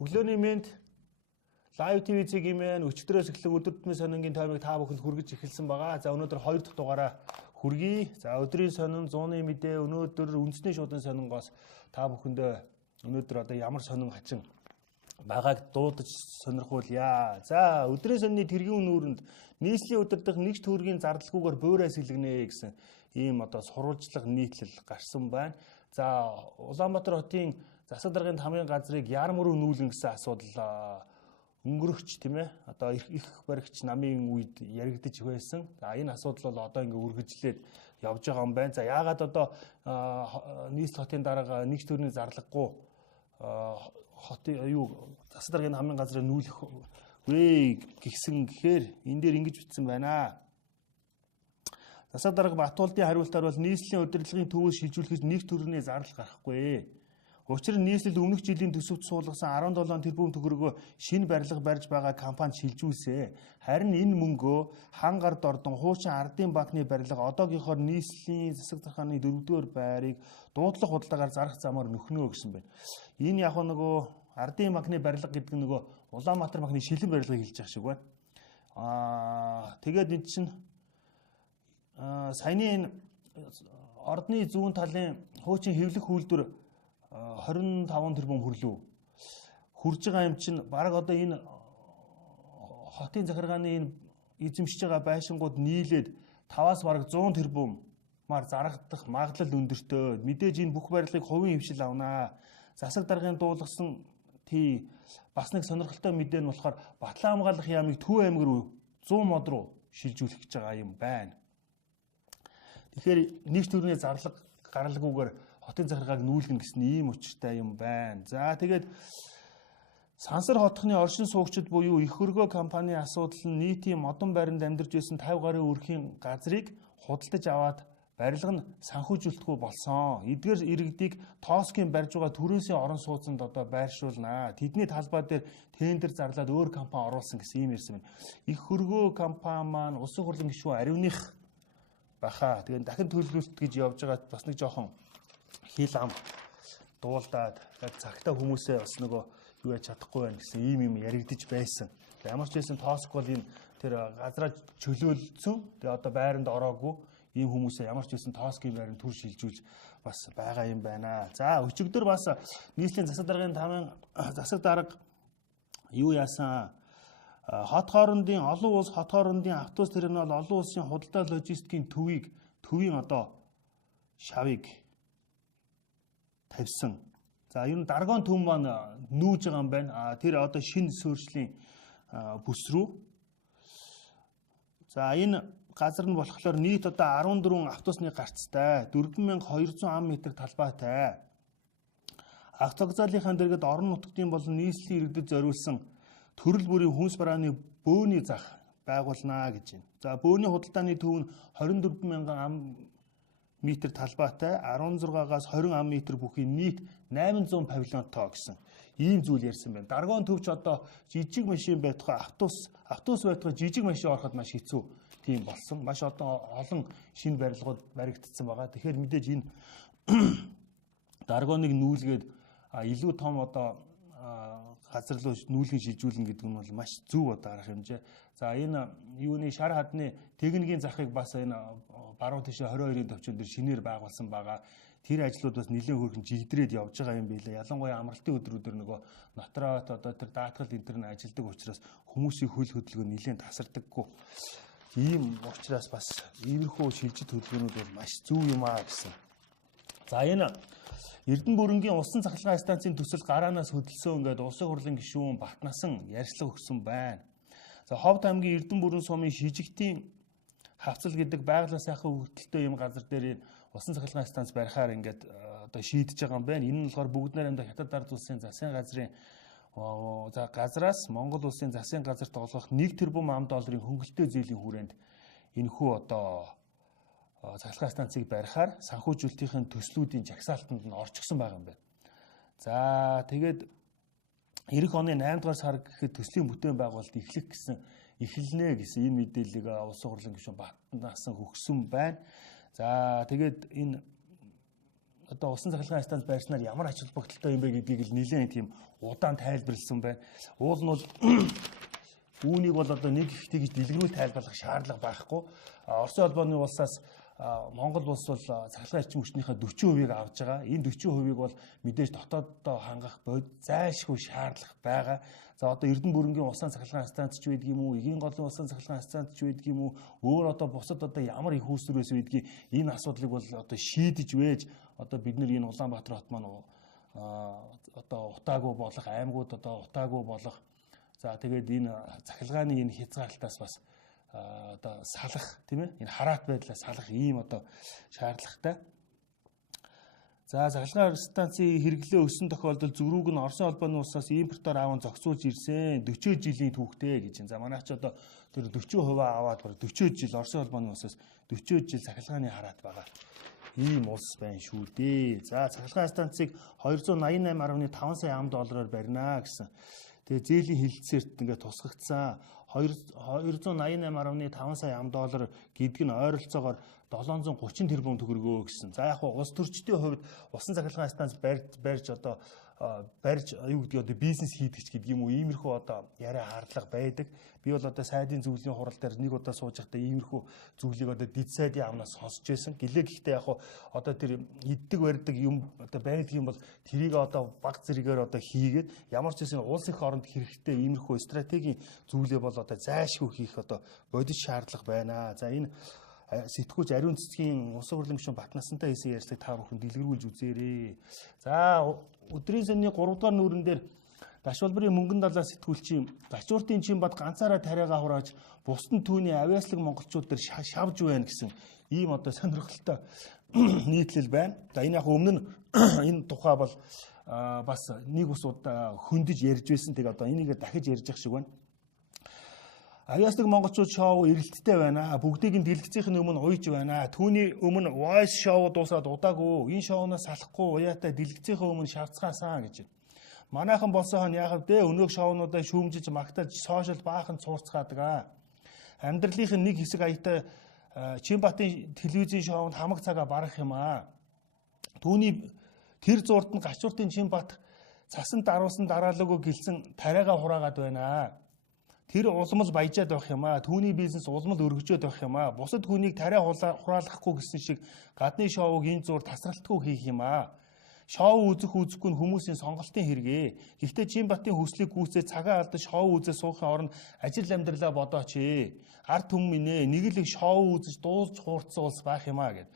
Өглөөний мэнд Live TV цэгийн өчтөрөөс эхлэн өдөр тутмын сонингийн тоймыг та бүхэнд хүргэж эхэлсэн байгаа. За өнөөдөр 2 дахь дугаараа хүргэе. За өдрийн сонин 100-ны мэдээ өнөөдөр үндэсний шуудын сонингоос та бүхэндээ өнөөдөр одоо ямар сонин хачин байгааг дуудаж сонирхуулъя. За өдрийн сонины тэргийн нүүрэнд нийслэлийн удирдах нэгж төгрөгийн зардалгүйгээр буурайс илгэнэ гэсэн ийм одоо сурвалжлага нийтлэл гарсан байна. За Улаанбаатар хотын засаг даргын хамгийн газрыг яар мөрөв нүүлгэн гэсэн асуудал өнгөрөгч тийм ээ одоо их баригч намын үед яригдж байсан. За энэ асуудал бол одоо ингээ үргэлжлээд явж байгаа юм байна. За яагаад одоо нийслэл хотын дарга нэгж төгрөгийн зарлаггүй хотын засаг даргын хамгийн газрыг нүүлэх вэ гисэн гэхээр энэ дээр ингэж бичсэн байна. Засаг дарга Батуулдын хариултаар бол нийслэлийн удирдлагын төвөөс шилжүүлэхэд нэг төгрөгийн зардал гарахгүй. Учир нь нийслэлд өмнөх жилийн төсөвт суулгасан 17 тэрбум төгрөгөө шинэ барилга барьж байгаа компанид шилжүүлсэн. Харин энэ мөнгөө хан гард ордон хуучин ардын банкны барилга одоогийнхоор нийслэлийн засаг даргааны 4-р байрыг дуудлага худалдаагаар зарах замаар нөхнөө гэсэн байна. Энэ яг нөгөө ардын банкны барилга гэдэг нь нөгөө Улаанбаатар банкны шилэн барилгыг хэлж байгаа шиг байна. Тэгээд энэ чинь саяны энэ ордны зүүн талын хуучин хэвлэх үйлдвэр 25 тэрбум хүрлүү хүрж байгаа юм чинь баг одоо энэ хотын захиргааны энэ эзэмшиж байгаа байшингууд нийлээд 5-аас бараг 100 тэрбумаар зарагдах магадлал өндөртэй. Мэдээж энэ бүх барилгыг хувийн хвшил авнаа. Засаг даргын дуулгасан бас нэг сонирхолтой мэдээ нь болохоор Батлан хамгаалах яамыг Төв аймаг руу 100 мод руу шилжүүлэх гэж байгаа юм байна. Тэгэхээр нэг төгрөгийн зарлага гаралгүйгээр хотын захиргааг нүүлгэн гэсэн ийм учиртай юм байна. За тэгээд Сансар хотхны оршин суугчид буюу их хөргөө компани асуудал нь нийтийн модон байранд амьдарч байсан 50 гаруй өрхийн газрыг худалдаж аваад барилга нь санхүүжүүлэхгүй болсон. Эдгээр иргэдийг Тооскийн барьж байгаа төрөөсийн орон сууцнд одоо байршуулнаа. Тэдний талбай дээр тендер зарлаад өөр компани оруулсан гэсэн ийм ярьсан байна. Их хөргөө компани маань улсын хурлын гишүүн ариуных баха. Тэгээд дахин төлөвлөлт гэж явж байгаа бас нэг жоохон хил ам дуулдаад цагтаа хүмүүсээ бас нөгөө юу яж чадахгүй байх гэсэн ийм юм яригдж байсан. Ямар ч байсан Тооск бол энэ тэр газраа чөлөөлсөн. Тэгээ одоо байранд ороогүй ийм хүмүүсээ ямар ч байсан Тооскийн байранд түр шилжүүлж бас байгаа юм байна. За өчигдөр бас нийслэлийн засаг даргын засаг дарга юу яасан хот хоорондын олон улс хот хоорондын автобус терминал олон улсын худалдаа логистикийн төвийн одоо шавыг тавьсан. За ер нь даргоон төв маань нүүж байгаа юм байна. Тэр одоо шинэ суурьшлийн бүс рүү. За энэ газар нь болохоор нийт одоо 14 автобусны гарцтай 4200 ам метр талбайтай. Автовокзалынхаа дэргэд орон нутгийн болон нийслэлийн иргэдэд зориулсан төрөл бүрийн хүнс барааны бөөний зах байгуулнаа гэж байна. За бөөний худалдааны төв нь 24,000 ам метр талбайтай 16-аас 20 ам метр бүхий нийт 800 павильонтой гэсэн ийм зүйл ярьсан байна. Даргоон төвч одоо жижиг машин байтугай автобус байтугай жижиг машин ороход маш хэцүү тийм болсон. Маш одоо олон шинэ барилгууд баригдсан байгаа. Тэгэхээр мэдээж энэ даргооныг нүүлгээд илүү том одоо газар руу нүүлгэн шилжүүлнэ гэдэг нь бол маш зөв одоо арга хэмжээ. За энэ юуны шар хадны техникийн захыг бас энэ баруун тишээ 22-ын төвчөн дээр шинээр байгуулсан байгаа. Тэр ажлууд бас нэлээд хөргөн жигдрээд явж байгаа юм билээ. Ялангуяа амралтын өдрүүдээр нөгөө нотроод одоо тэр даатгал интернет ажилдаг учраас хүмүүсийн хөл хөдөлгөөн нэлээд тасардаггүй. Ийм учраас бас иймэрхүү шилжид хөдөлгөөнүүд бол маш зөв юм аа гэсэн. За энэ Эрдэнэ бүрэнгийн усан цахилгаан станцын төсөл гараанаас хөдөлсөн ингээд улсын хурлын гишүүн Батнасан ярьцлага өгсөн байна. За Ховд аймгийн Эрдэнэ бүрэн сумын Шижигтийн хавцал гэдэг байгалийн сайхан хөгжилтэй юм газар дээр усан цахилгаан станц барихаар ингээд одоо шийдэж байгаа юм байна. Энэ нь болохоор бүгд найрамдах хятад ард улсын засгийн газрын газраас Монгол улсын засгийн газарт олгох 1 тэрбум ам долларын хөнгөлөлтөө зээлийн хүрээнд энэхүү одоо цахилгаан станцыг барихаар санхүүжүүлэлтийн төслүүдийн жагсаалтанд нь орчихсон байгаа юм байна. За тэгээд эх оны 8 дугаар сар гэхэд төслийн бүтээн байгуулалт эхэлнэ гэсэн энэ мэдээллийг улсын хурлын гишүүн Батнасан өгсөн байна. За тэгээд энэ одоо усан цахилгаан станц байрснаар ямар ач холбогдолтой юм бэ гэдгийг л нэлээд тийм удаан тайлбарлсан байна. Уул нь бол үүнийг бол одоо нэг их тэгж дэлгэрүүл тайлбарлах шаардлага байхгүй. Оросын холбооны улсаас Монгол улс бол цахилгаан эрчим хүчнийхээ 40%-ийг авж байгаа. Энэ 40%-ийг бол мэдээж дотооддоо хангах зайлшгүй шаардлага байгаа. За одоо Эрдэнэ бүрэнгийн усан цахилгаан станц ч байдаг юм уу, Эгийн голын усан цахилгаан станц ч байдаг юм уу, өөр одоо бусад одоо ямар их үүсвэрээс байдгийг энэ асуудлыг бол одоо шийдэж вээж одоо бид нэр энэ Улаанбаатар хот маань одоо утаагүй болох, аймагуд одоо утаагүй болох. За тэгээд энэ цахилгааны энэ хязгаарлалтаас бас одоо салах тийм ээ, энэ хараат байдлаа салах ийм одоо шаардлагатай. За цахилгаан станцын хэрэглээ өссөн тохиолдолд зөрүүг нь Оросын холбооны улсаас импортоор аван зохицуулж ирсэн 40 жилийн түүхтэй гэж байна. За манай ч одоо тэр 40% аваад 40 жил Оросын холбооны улсаас 40 жил цахилгааны хараат байгаа. Ийм улс байна шүү дээ. За цахилгаан станцыг 288.5 сая $ам барина гэсэн. Тэгээ зээлийн хилцээрт ингээд тусгагдсан 288.5 сая $ам гэдэг нь ойролцоогоор 730 тэрбум төгрөгөө гэсэн. За яг хуу улс төрчдийн хувьд усан цахилгаан станц барьж одоо барьж юу гэдэг одоо бизнес хийдэг ч гэдэг юм уу, иймэрхүү одоо яриа хардлага байдаг. Би бол одоо сайдын зөвлөлийн хурал дээр нэг удаа сууж байхдаа иймэрхүү зөвлөгийг одоо дид сайдын амнаас сонсч байсан. Гэлээ гэхдээ яг хуу одоо тэр иддэг барьдаг юм одоо байдаг юм бол тэрийг одоо баг зэрэгээр одоо хийгээд ямар ч гэсэн улс их оронд хэрэгтэй иймэрхүү стратегийн зөвлөө бол одоо зайлшгүй хийх одоо бодит шаардлага байна. За энэ сэтгүүлч ариун цэцгийн улс хурлын гишүүн Батнасантай хийсэн ярьцлагыг та бүхэн дэлгэрүүлж үзээрэй. За өдрийн сэнний 3 дугаар нүүрэн дээр Дашвалбарын мөнгөн далаа сэтгүүлчийн Дачууртын Чимбат ганцаараа тариагаа хурааж бусдын түүний авьяаслаг монголчууд дээр шавж байна гэсэн ийм одоо сонирхолтой нийтлэл байна. За энэ яг өмнө нь энэ тухай бол бас нэг ус удаа хөндөж ярьж байсан. Тэгээ одоо энийг дахиж ярьж явах шиг байна. Авьяаслаг монголчууд шоу эрэлттэй байна. Бүгдийг нь дэлгэцийн өмнө уйж байна. Түүний өмнө voice шоу дуусаад удаагүй. Энэ шоунаас салахгүй уяатай дэлгэцийн өмнө шавцгаасан гэж байна. Манайхан болсон яахав дээ өнөөг шоунуудаа шүүмжиж магтааж сошиал баахан цуурцгаадаг. Амьдралынх нь нэг хэсэг аятай Чимбатын телевизийн шоунд хамаг цагаа барах юм аа. Түүний тэр зурд нь Гачууртын Чимбат цасан даруусан дараалаагүй гэлсэн тариагаа хураагаад байна. Тэр улмал баяжаад байх юм аа. Түүний бизнес улмал өргөжөөд байх юм аа. Бусад хүнийг тариа хураалгахгүй гэсэн шиг гадны шоуг энэ зур тасралтгүй хийх юм аа. Шоу үзэхгүй нь хүмүүсийн сонголтын хэрэгээ. Гэхдээ Чимбатын хүслийг гүйцээ цагаан алдаж шоу үзээ суухын оронд ажил амьдралаа бодооч ээ. Ард түмэн минь ээ нэг л их шоу үзэж дуулж хуурцсан улс байх юм аа гэд.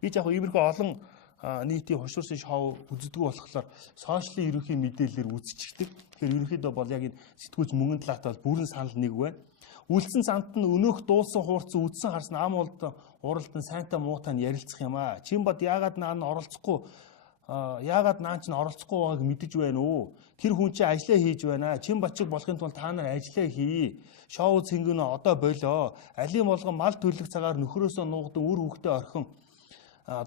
Би яг иймэрхүү олон нийтийн хушуурсын шоу үздэг болохоор сошиалын ерөнхий мэдээлэлээр үзчихдэг. Тэгэхээр ерөнхийдөө бол яг энэ сэтгүүлч мөнгөн талаатай бол бүрэн санал нэг байна. Үлдсэн цамт нь өнөөх дуулсан хуурцсан үдсэн харсан ам уралдан сайнтай муутай нь ярилцах юм аа. Чимбат яагаад наан оролцохгүй яагаад наан чинь оролцохгүй байгааг мэдэж байна уу? Тэр хүн чинь ажиллаа хийж байна. Чимбат чиг болохын тулд та нар ажиллаа хий. Шоу цэнгэнэ одоо болоо. Алийн болгон мал төлөх цагаар нөхрөөсөө нуугдан үр хөвгтөө орхин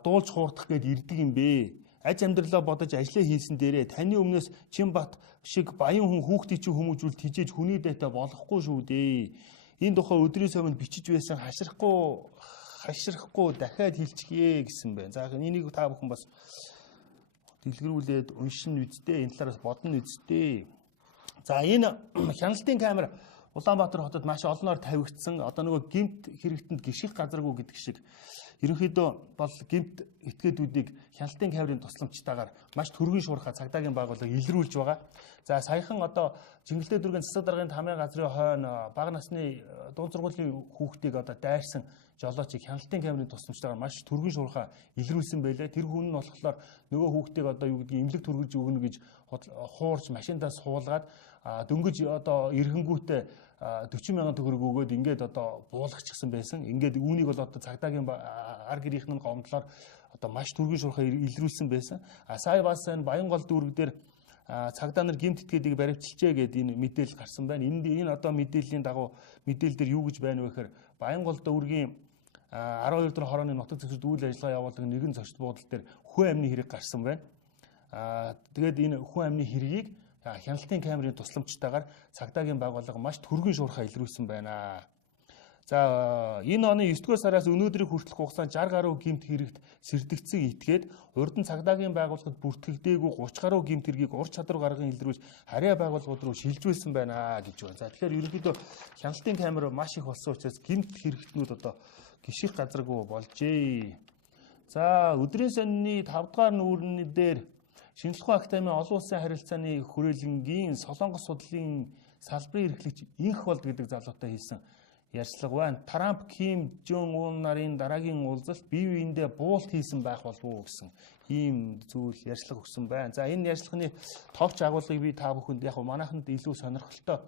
дуулж хуурдах гээд ирдэг юм бэ. Аж амьдралаа бодож ажиллаа хийсэн дээрээ таны өмнөөс Чимбат шиг баян хүн хүүхдийг чинь хүмүүжүүлж хижээж хүний дэйтэй болохгүй шүү дээ. Энэ тухай өдрийн совинд бичиж байсан хашрахгүй дахиад хэлчихье гэсэн байна. За энийг та бүхэн бас дэлгэрүүлээд уншин үздэй, энэ талаараас бодно үздэй. За энэ хяналтын камер Улаанбаатар хотод маш олноор тавигдсан. Одоо нөгөө гэмт хэрэгтэнд гიშгэх газаргүй гэдэг шиг ерөнхийдөө бол гэмт этгээдүүдийг хяналтын камерын тусламжтайгаар маш түргэн шуурхай цагдаагийн байгууллага илрүүлж байгаа. За саяхан одоо Жингэлтэй дүүргийн засаг даргын тамирын газрын хойно бага насны дунд сургуулийн хүүхдийг одоо дайрсан жолоочийг хяналтын камерын тусламжтайгаар маш түргэн шуурхай илрүүлсэн байлээ. Тэр хүн нь болохоор нөгөө хүүхдийг одоо юу гэдгийг имлэг түргэж өгнө гэж хуурж машиндаа суулгаад дөнгөж одоо эрхэнгүүтээ 40,000 төгрөг өгөөд ингээд одоо буулгачихсан байсан. Ингээд үүнийг бол одоо цагдаагийн ар гэрийнх нь гомдлоор одоо маш түргэн шуурхай илрүүлсэн байсан. Сая бас энэ Баянгол дүүрэг дээр цагдаа нар гэмт этгээдийг баривчилжээ гэдэг энэ мэдээлэл гарсан байна. Энэ одоо мэдээллийн дагуу мэдээлэл дээр юу гэж байна вэ гэхээр Баянгол дүүргийн 12 дугаар хорооны нутаг зөвшөлт үйл ажиллагаа явуулдаг нэгэн зочд буудал дээр хүн амны хэрэг гарсан байна. Тэгээд энэ хүн амны хэргийг хяналтын камерын тусламжтайгаар цагдаагийн байгууллага маш түргэн шуурхай илрүүлсэн байна. За энэ оны 9-р сараас өнөөдрийг хүртэлх хугацаанд 60 гаруй гэмт хэрэгт сэрдэгцэн итгээд урд нь цагдаагийн байгууллагад бүртгэгдээгүй 30 гаруй гэмт хэргийг ур чадвар гарган илрүүлж харьяа байгууллагууд руу шилжүүлсэн байна гэж байна. За тэгэхээр ерөнхийдөө хяналтын камер маш их болсон учраас гэмт хэрэгтнүүд одоо гიშих газаргүй болжээ. За өдрийн сонины 5 дугаар нүүрний дээр Шинжлэх ухааны академийн олон улсын харилцааны хүрээлэнгийн Солонгос судлалын салбарын эрхлэгч инх болд гэдэг залуутай хийсэн ярьцлага байна. Трамп, Ким Жон Un нарын дараагийн уулзалт бие биендээ буулт хийсэн байх болов уу гэсэн ийм зүйл ярьцлага өгсөн байна. За энэ ярьцлагын товч агуулгыг би та бүхэнд яг манайханд илүү сонирхолтой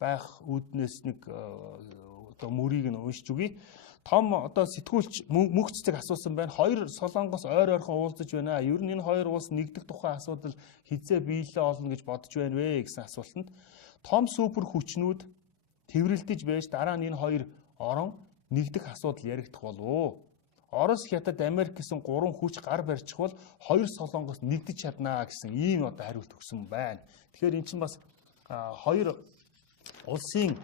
байх үүднээс нэг одоо мөрийг нь уншиж өгье. Том одоо сэтгүүлч мөх цэцэг асуусан байна. Хоёр Солонгос ойр ойрхон уулзаж байна. Ер нь энэ хоёр улс нэгдэх тухай асуудал хизээ биелээ олно гэж бодож байна вэ гэсэн асуултанд том супер хүчнүүд тэврэлдэж байж дараа нь энэ хоёр орон нэгдэх асуудал яригдах болов. Орос, Хятад, Америк гэсэн 3 хүч гар барьчих бол хоёр Солонгос нэгдэж чаднаа гэсэн ийм одоо хариулт өгсөн байна. Тэгэхээр эн чинь бас хоёр улсын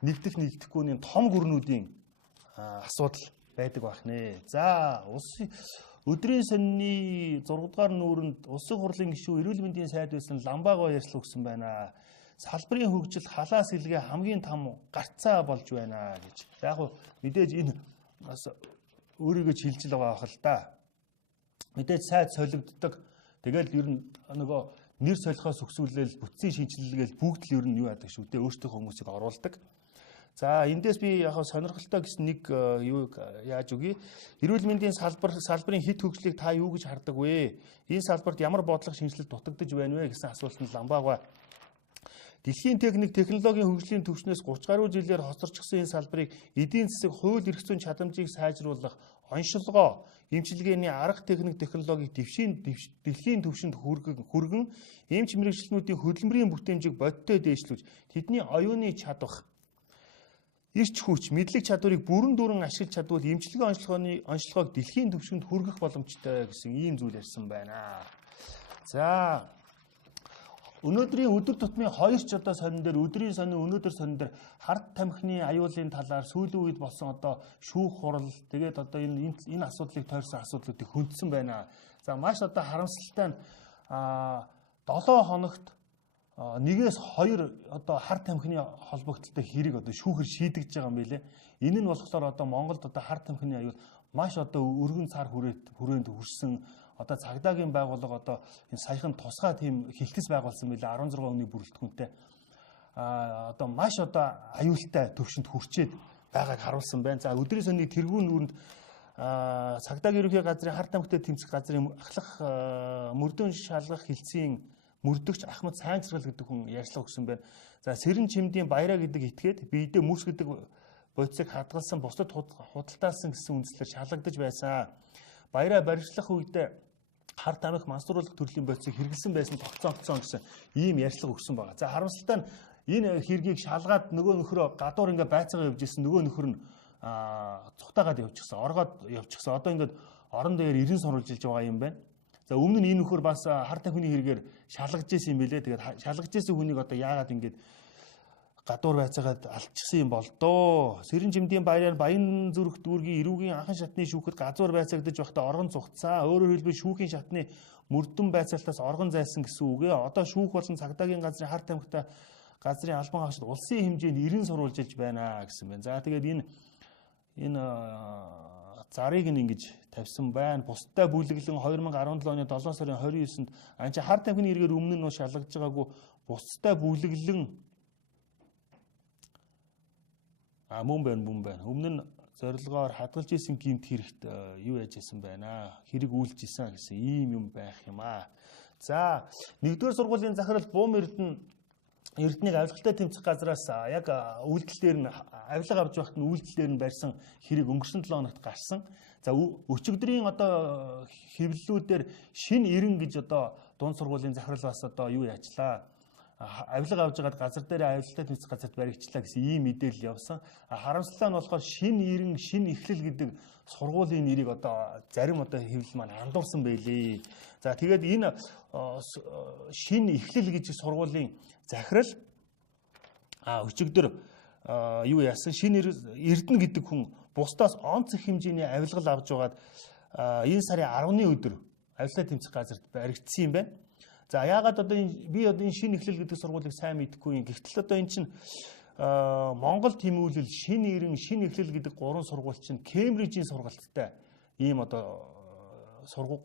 нэгдэхгүйний том гүрнүүдийн асуудал байдаг байх нэ. За өдрийн сонины 6 дугаар нүүрэнд улсын хурлын гишүүн эрүүл мэндийн сайд байсан Ламбаго ярьцлага өгсөн байна. Салбарын хөгжил халаас илгээ хамгийн том гарцаа болж байна гэж. Яг хөө мэдээж энэ бас өөрийгөө шилжил байгаа хэл та. Мэдээж сайд солигддог. Тэгэл ер нь нөгөө нэр солихоос өксүүлэл бүтцийн шинжилгээгээл бүгд л ер нь юу яадаг шүү дээ. Өөртөө хүмүүсийг оруулдаг. За эндээс би яг сонирхолтой гэсэн нэг юу яаж үгүй. Эрүүл мэндийн салбарын хит хөгжлийг та юу гэж хардаг вэ? Энэ салбарт ямар бодлого шинжилэлт дутагдж байна вэ гэсэн асуултанд Ламбаага дэлхийн технологийн хөгжлийн түвшнээс 30 гаруй жилээр хоцорчихсон энэ салбарыг эдийн засаг, хууль эрх зүйн чадамжийг сайжруулах, оншилгоо, эмчилгээний арга технологийг дэлхийн түвшинд хүргэн эмч мэргэжилтнүүдийн хөдөлмөрийн бүтээмжийг бодиттой дээшлүүлж тэдний оюуны чадвах ирч хүч, мэдлэг чадварыг бүрэн дүүрэн ашиглаж чадвал эмчилгээ онцлогоог дэлхийн түвшинд хүргэх боломжтой гэсэн ийм зүйл ярьсан байна. За өнөөдрийн өдөр тутмын хоёр ч одоо сонин дээр өдрийн сонин өнөөдөр сонин дээр хард тамхины аюулын талаар сүүлийн үед болсон одоо шүүх хурал тэгээд одоо энэ асуудлыг тойрсон асуудлуудыг хөндсөн байна. За маш одоо харамсалтай нь 7 хоногт 1-ээс 2 одоо хард тамхины холбогдлолтой хэрэг одоо шүүхэр шийдэгдэж байгаа юм билэ. Энэ нь болохоор одоо Монголд одоо хард тамхины аюул маш одоо өргөн цар хүрээнд хүрсэн одоо цагдаагийн байгууллага одоо энэ саяхан тусгай тийм хилтэс байгуулсан билээ 16 өдрийн бүрэлдэхүүнтэй одоо маш одоо аюултай төвшөнд хүрчээд байгааг харуулсан байна. За өдрийн сонины тэргүүн нүрэнд цагдаагийн ерөнхий газрын хард тамхитай тэмцэх газрын ахлах мөрдөн шалгах хилцээний мөрдөгч Ахмад Сайнцрал гэдэг хүн ярьцлага өгсөн байна. За сэрэн чимдийн баяраа гэдэг этгээд биедээ мөс гэдэг бодисыг хадгалсан бусдад худалдаалсан гэсэн үндслээр шалгагдаж байсан. Баяраа барьжлах үед хард тамхи мансууруулах төрлийн бодисыг хэрэгэлсэн байсан тогтцоогдсон гэсэн ийм ярьцлага өгсөн байна. За харамсалтай нь энэ хэргийг шалгаад нөгөө нөхрөө гадуур ингээ байцаагаа явж исэн нөгөө нөхөр нь цухтаагаад явчихсан, оргоод явчихсан. Одоо ингээд орон дээр 90 сурвалж илж байгаа юм байна. За өмнө нь энэ нөхөр бас хард тамхины хэрэгээр шалгаж ирсэн юм билээ. Тэгээд шалгаж ирсэн хүнийг одоо яагаад ингэж гадуур байцаагаад алдчихсан юм бол доо. Сэрэн жимдийн баяраар Баян зүрх дүүргийн эрүүгийн анхан шатны шүүхэд газуур байцаагдаж байхдаа оргон цугцсан. Өөрөөр хэлбэл шүүхийн шатны мөрдөн байцаалтаас оргон зайсан гэсэн үг ээ. Одоо шүүх болон цагдаагийн газрын хард тамхитай газрын албан хаагчид улсын хэмжээнд 90 сурвалжилж байна гэсэн байна. За тэгээд энэ зарыг нь ингэж тавьсан байна. Бусдаа бүлэглэн 2017 оны 7 сарын 29-нд анчи хард тамхины хэрэгээр өмнө нь шалгаж байгаагүй бусдаа бүлэглэн мөн байна. Өмнө нь зорилгоор хадгалж исэн гэмт хэрэгт юу яаж исэн байна. Хэрэг үйлж исэн гэсэн ийм юм байх юм аа. За 1-р сургуулийн захирал Бум Эрдэнэийг авилгалтай тэмцэх газраас яг үйлдэл дээр нь авилга авч байхад нь үйлдэл дээр нь барьсан хэрэг өнгөрсөн 7 хоногт гарсан. За өчигдрийн одоо хэвлэлүүдээр шинэ 90 гэж одоо дунд сургуулийн захирал бас одоо юу яачлаа. Авилга авж байгаад газар дээр авилгалтай тэмцэх газарт баригчлаа гэсэн ийм мэдээлэл явсан. Харамсалтай нь болохоор шинэ 90 шинэ эхлэл гэдэг сургуулийн нэрийг одоо зарим одоо хэвлэл маань андуурсан байлээ. За тэгээд энэ шинэ эхлэл гэж сургуулийн захирал өчигдөр юу яасан шинэ Эрдэнэ гэдэг хүн бусдаас онц их хэмжээний авилгал авч байгаад энэ сарын 10-ны өдөр авилгаа тэмцэх газарт баригдсан юм байна. За яагаад одоо би энэ шинэ эхлэл гэдэг сургуулийг сайн мэдэхгүй юм. Гэхдээ одоо эн чинь Монгол тэмүүлэл шинэ ирэн шинэ эхлэл гэдэг 3 сургууль чинь Кембрижийн сургалттай ийм одоо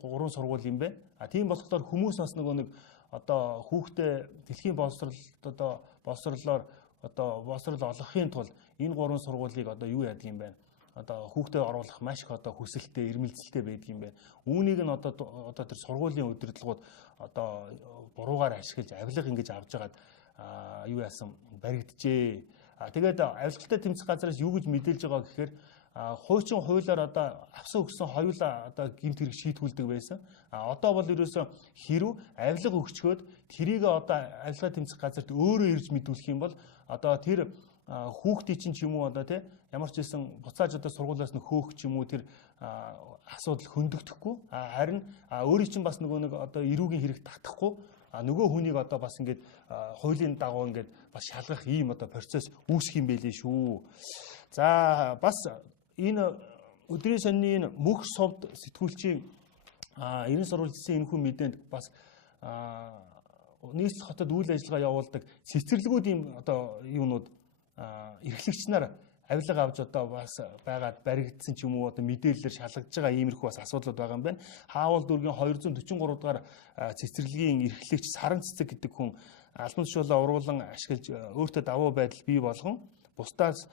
гурван сургууль юм байна. Тийм болохоор хүмүүс бас нэг одоо хүүхдээ дэлхийн боловсролд одоо боловсрол олгохын тулд энэ 3 сургуулийг одоо юу яадаг юм бэ? Одоо хүүхдээ оруулах маш их одоо хүсэлтэй, ирмэлцэлтэй байдаг юм байна. Үүнийг нь одоо тэр сургуулийн удирдлагууд одоо буруугаар ашиглаж авилга ингэж авж байгаад юу яасан баригджээ. Тэгээд авилгалтай тэмцэх газраас юу гэж мэдээлж байгаа гэхээр хуучин хуулиар одоо авсан өгсөн хоёулаа одоо гэмт хэрэг шийтгүүлдэг байсан. Одоо бол ерөөсөө хэрв авилга өгчгөөд тэрийг одоо авилгаа тэмцэх газарт өөрөө ирж мэдүүлэх юм бол одоо тэр хүүхдийн чинь ч юм уу одоо тий ямар ч байсан буцааж одоо сургуулиас нь хөөх ч юм уу тэр асуудал хөндөгдөхгүй. Харин өөрийн чинь бас нөгөө нэг одоо эрүүгийн хэрэг татахгүй нөгөө хүнийг одоо бас ингээд хуулийн дагуу ингээд бас шалгах ийм одоо процесс үүсэх юм байлээ шүү. За бас энэ өдрийн сонины энэ мөх совд сэтгүүлчийн 90 сурвалжсан энэ хүн мэдээнд бас нийслэл хотод үйл ажиллагаа явуулдаг цэцэрлэгүүд ийм одоо юунууд эрхлэгч нар авилга авч одоо бас байгаад баригдсан ч юм уу одоо мэдээлэлээр шалгаж байгаа иймэрхүү бас асуудлууд байгаа юм байна. Хаавал дүүргийн 243 дугаар цэцэрлэгийн эрхлэгч Сарын цэцэг гэдэг хүн албан тушаалаа уруулан ашиглаж өөртөө давуу байдал бий болгон бусдаас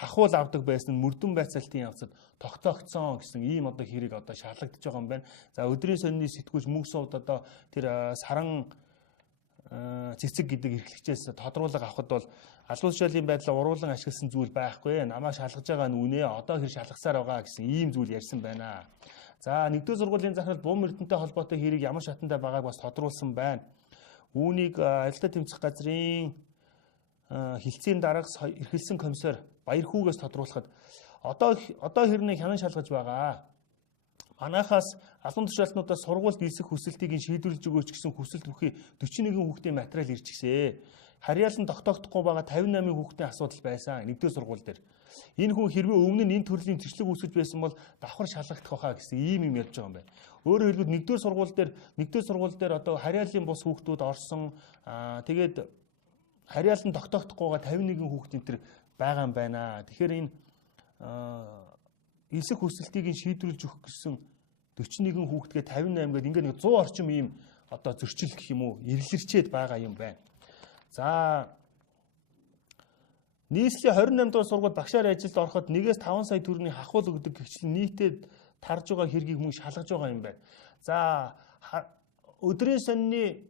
хахуул авдаг байсан мөрдөн байцаалтын явцад тогтоогдсон гэсэн ийм одоо хэрэг одоо шалгагдж байгаа юм байна. За өдрийн сонины сэтгүүлч мөнх совд одоо тэр Саран цэцэг гэдэг эрхлэгчээс тодруулга авахд бол албан тушаалын байдлаа уруулан ашигласан зүйл байхгүй. Намаа шалгаж байгаа нь үнэ. Одоо хэр шалгасаар байгаа гэсэн ийм зүйл ярьсан байна. За нэгдүгээр сургуулийн захирал бум эрдэнэтэй холбоотой хэрэг ямар шатантай байгааг бас тодруулсан байна. Үүнийг авилгаа тэмцэх газрын хилцээний дараагаас эрхэлсэн комиссар Баярхүүгээс тодруулахад одоо хэрнээ хянан шалгаж байгаа. Манайхаас албан тушаалтнуудаас сургуульд нисэх хүсэлтийг шийдвэрлэж өгөөч гэсэн хүсэлт бүхий 41 хүүхдийн материал ирж гисэ. Харьяал нь тогтоогдохгүй байгаа 58 хүүхдийн асуудал байсан нэгдүгээр сургууль дээр. Энэ хүн хэрвээ өмнө нь энэ төрлийн зөрчлөг үүсгэж байсан бол давхар шалгагдах байхаа гэсэн ийм ярьж байгаа юм байна. Өөрөөр хэлбэл нэгдүгээр сургууль дээр одоо харьяалын бус хүүхдүүд орсон тэгээд харьяал нь тогтоогдохгүй байгаа 51 хүүхдийн төр байгаа юм байна. Тэгэхээр энэ эсэх хүсэлтийг шийдвэрлэж өгөх гэсэн 41 хүүхдгээ 58 гээд ингээд нэг 100 орчим ийм одоо зөрчил гэх юм уу эрлэрчээд байгаа юм байна. За нийслэлийн 28 дугаар сургууль багшаар ажилд ороход 1-5 сая төгрөгийн хахуул өгдөг гэгчлэн нийтэд тарж байгаа хэргийг мөн шалгаж байгаа юм байна. За өдрийн сонины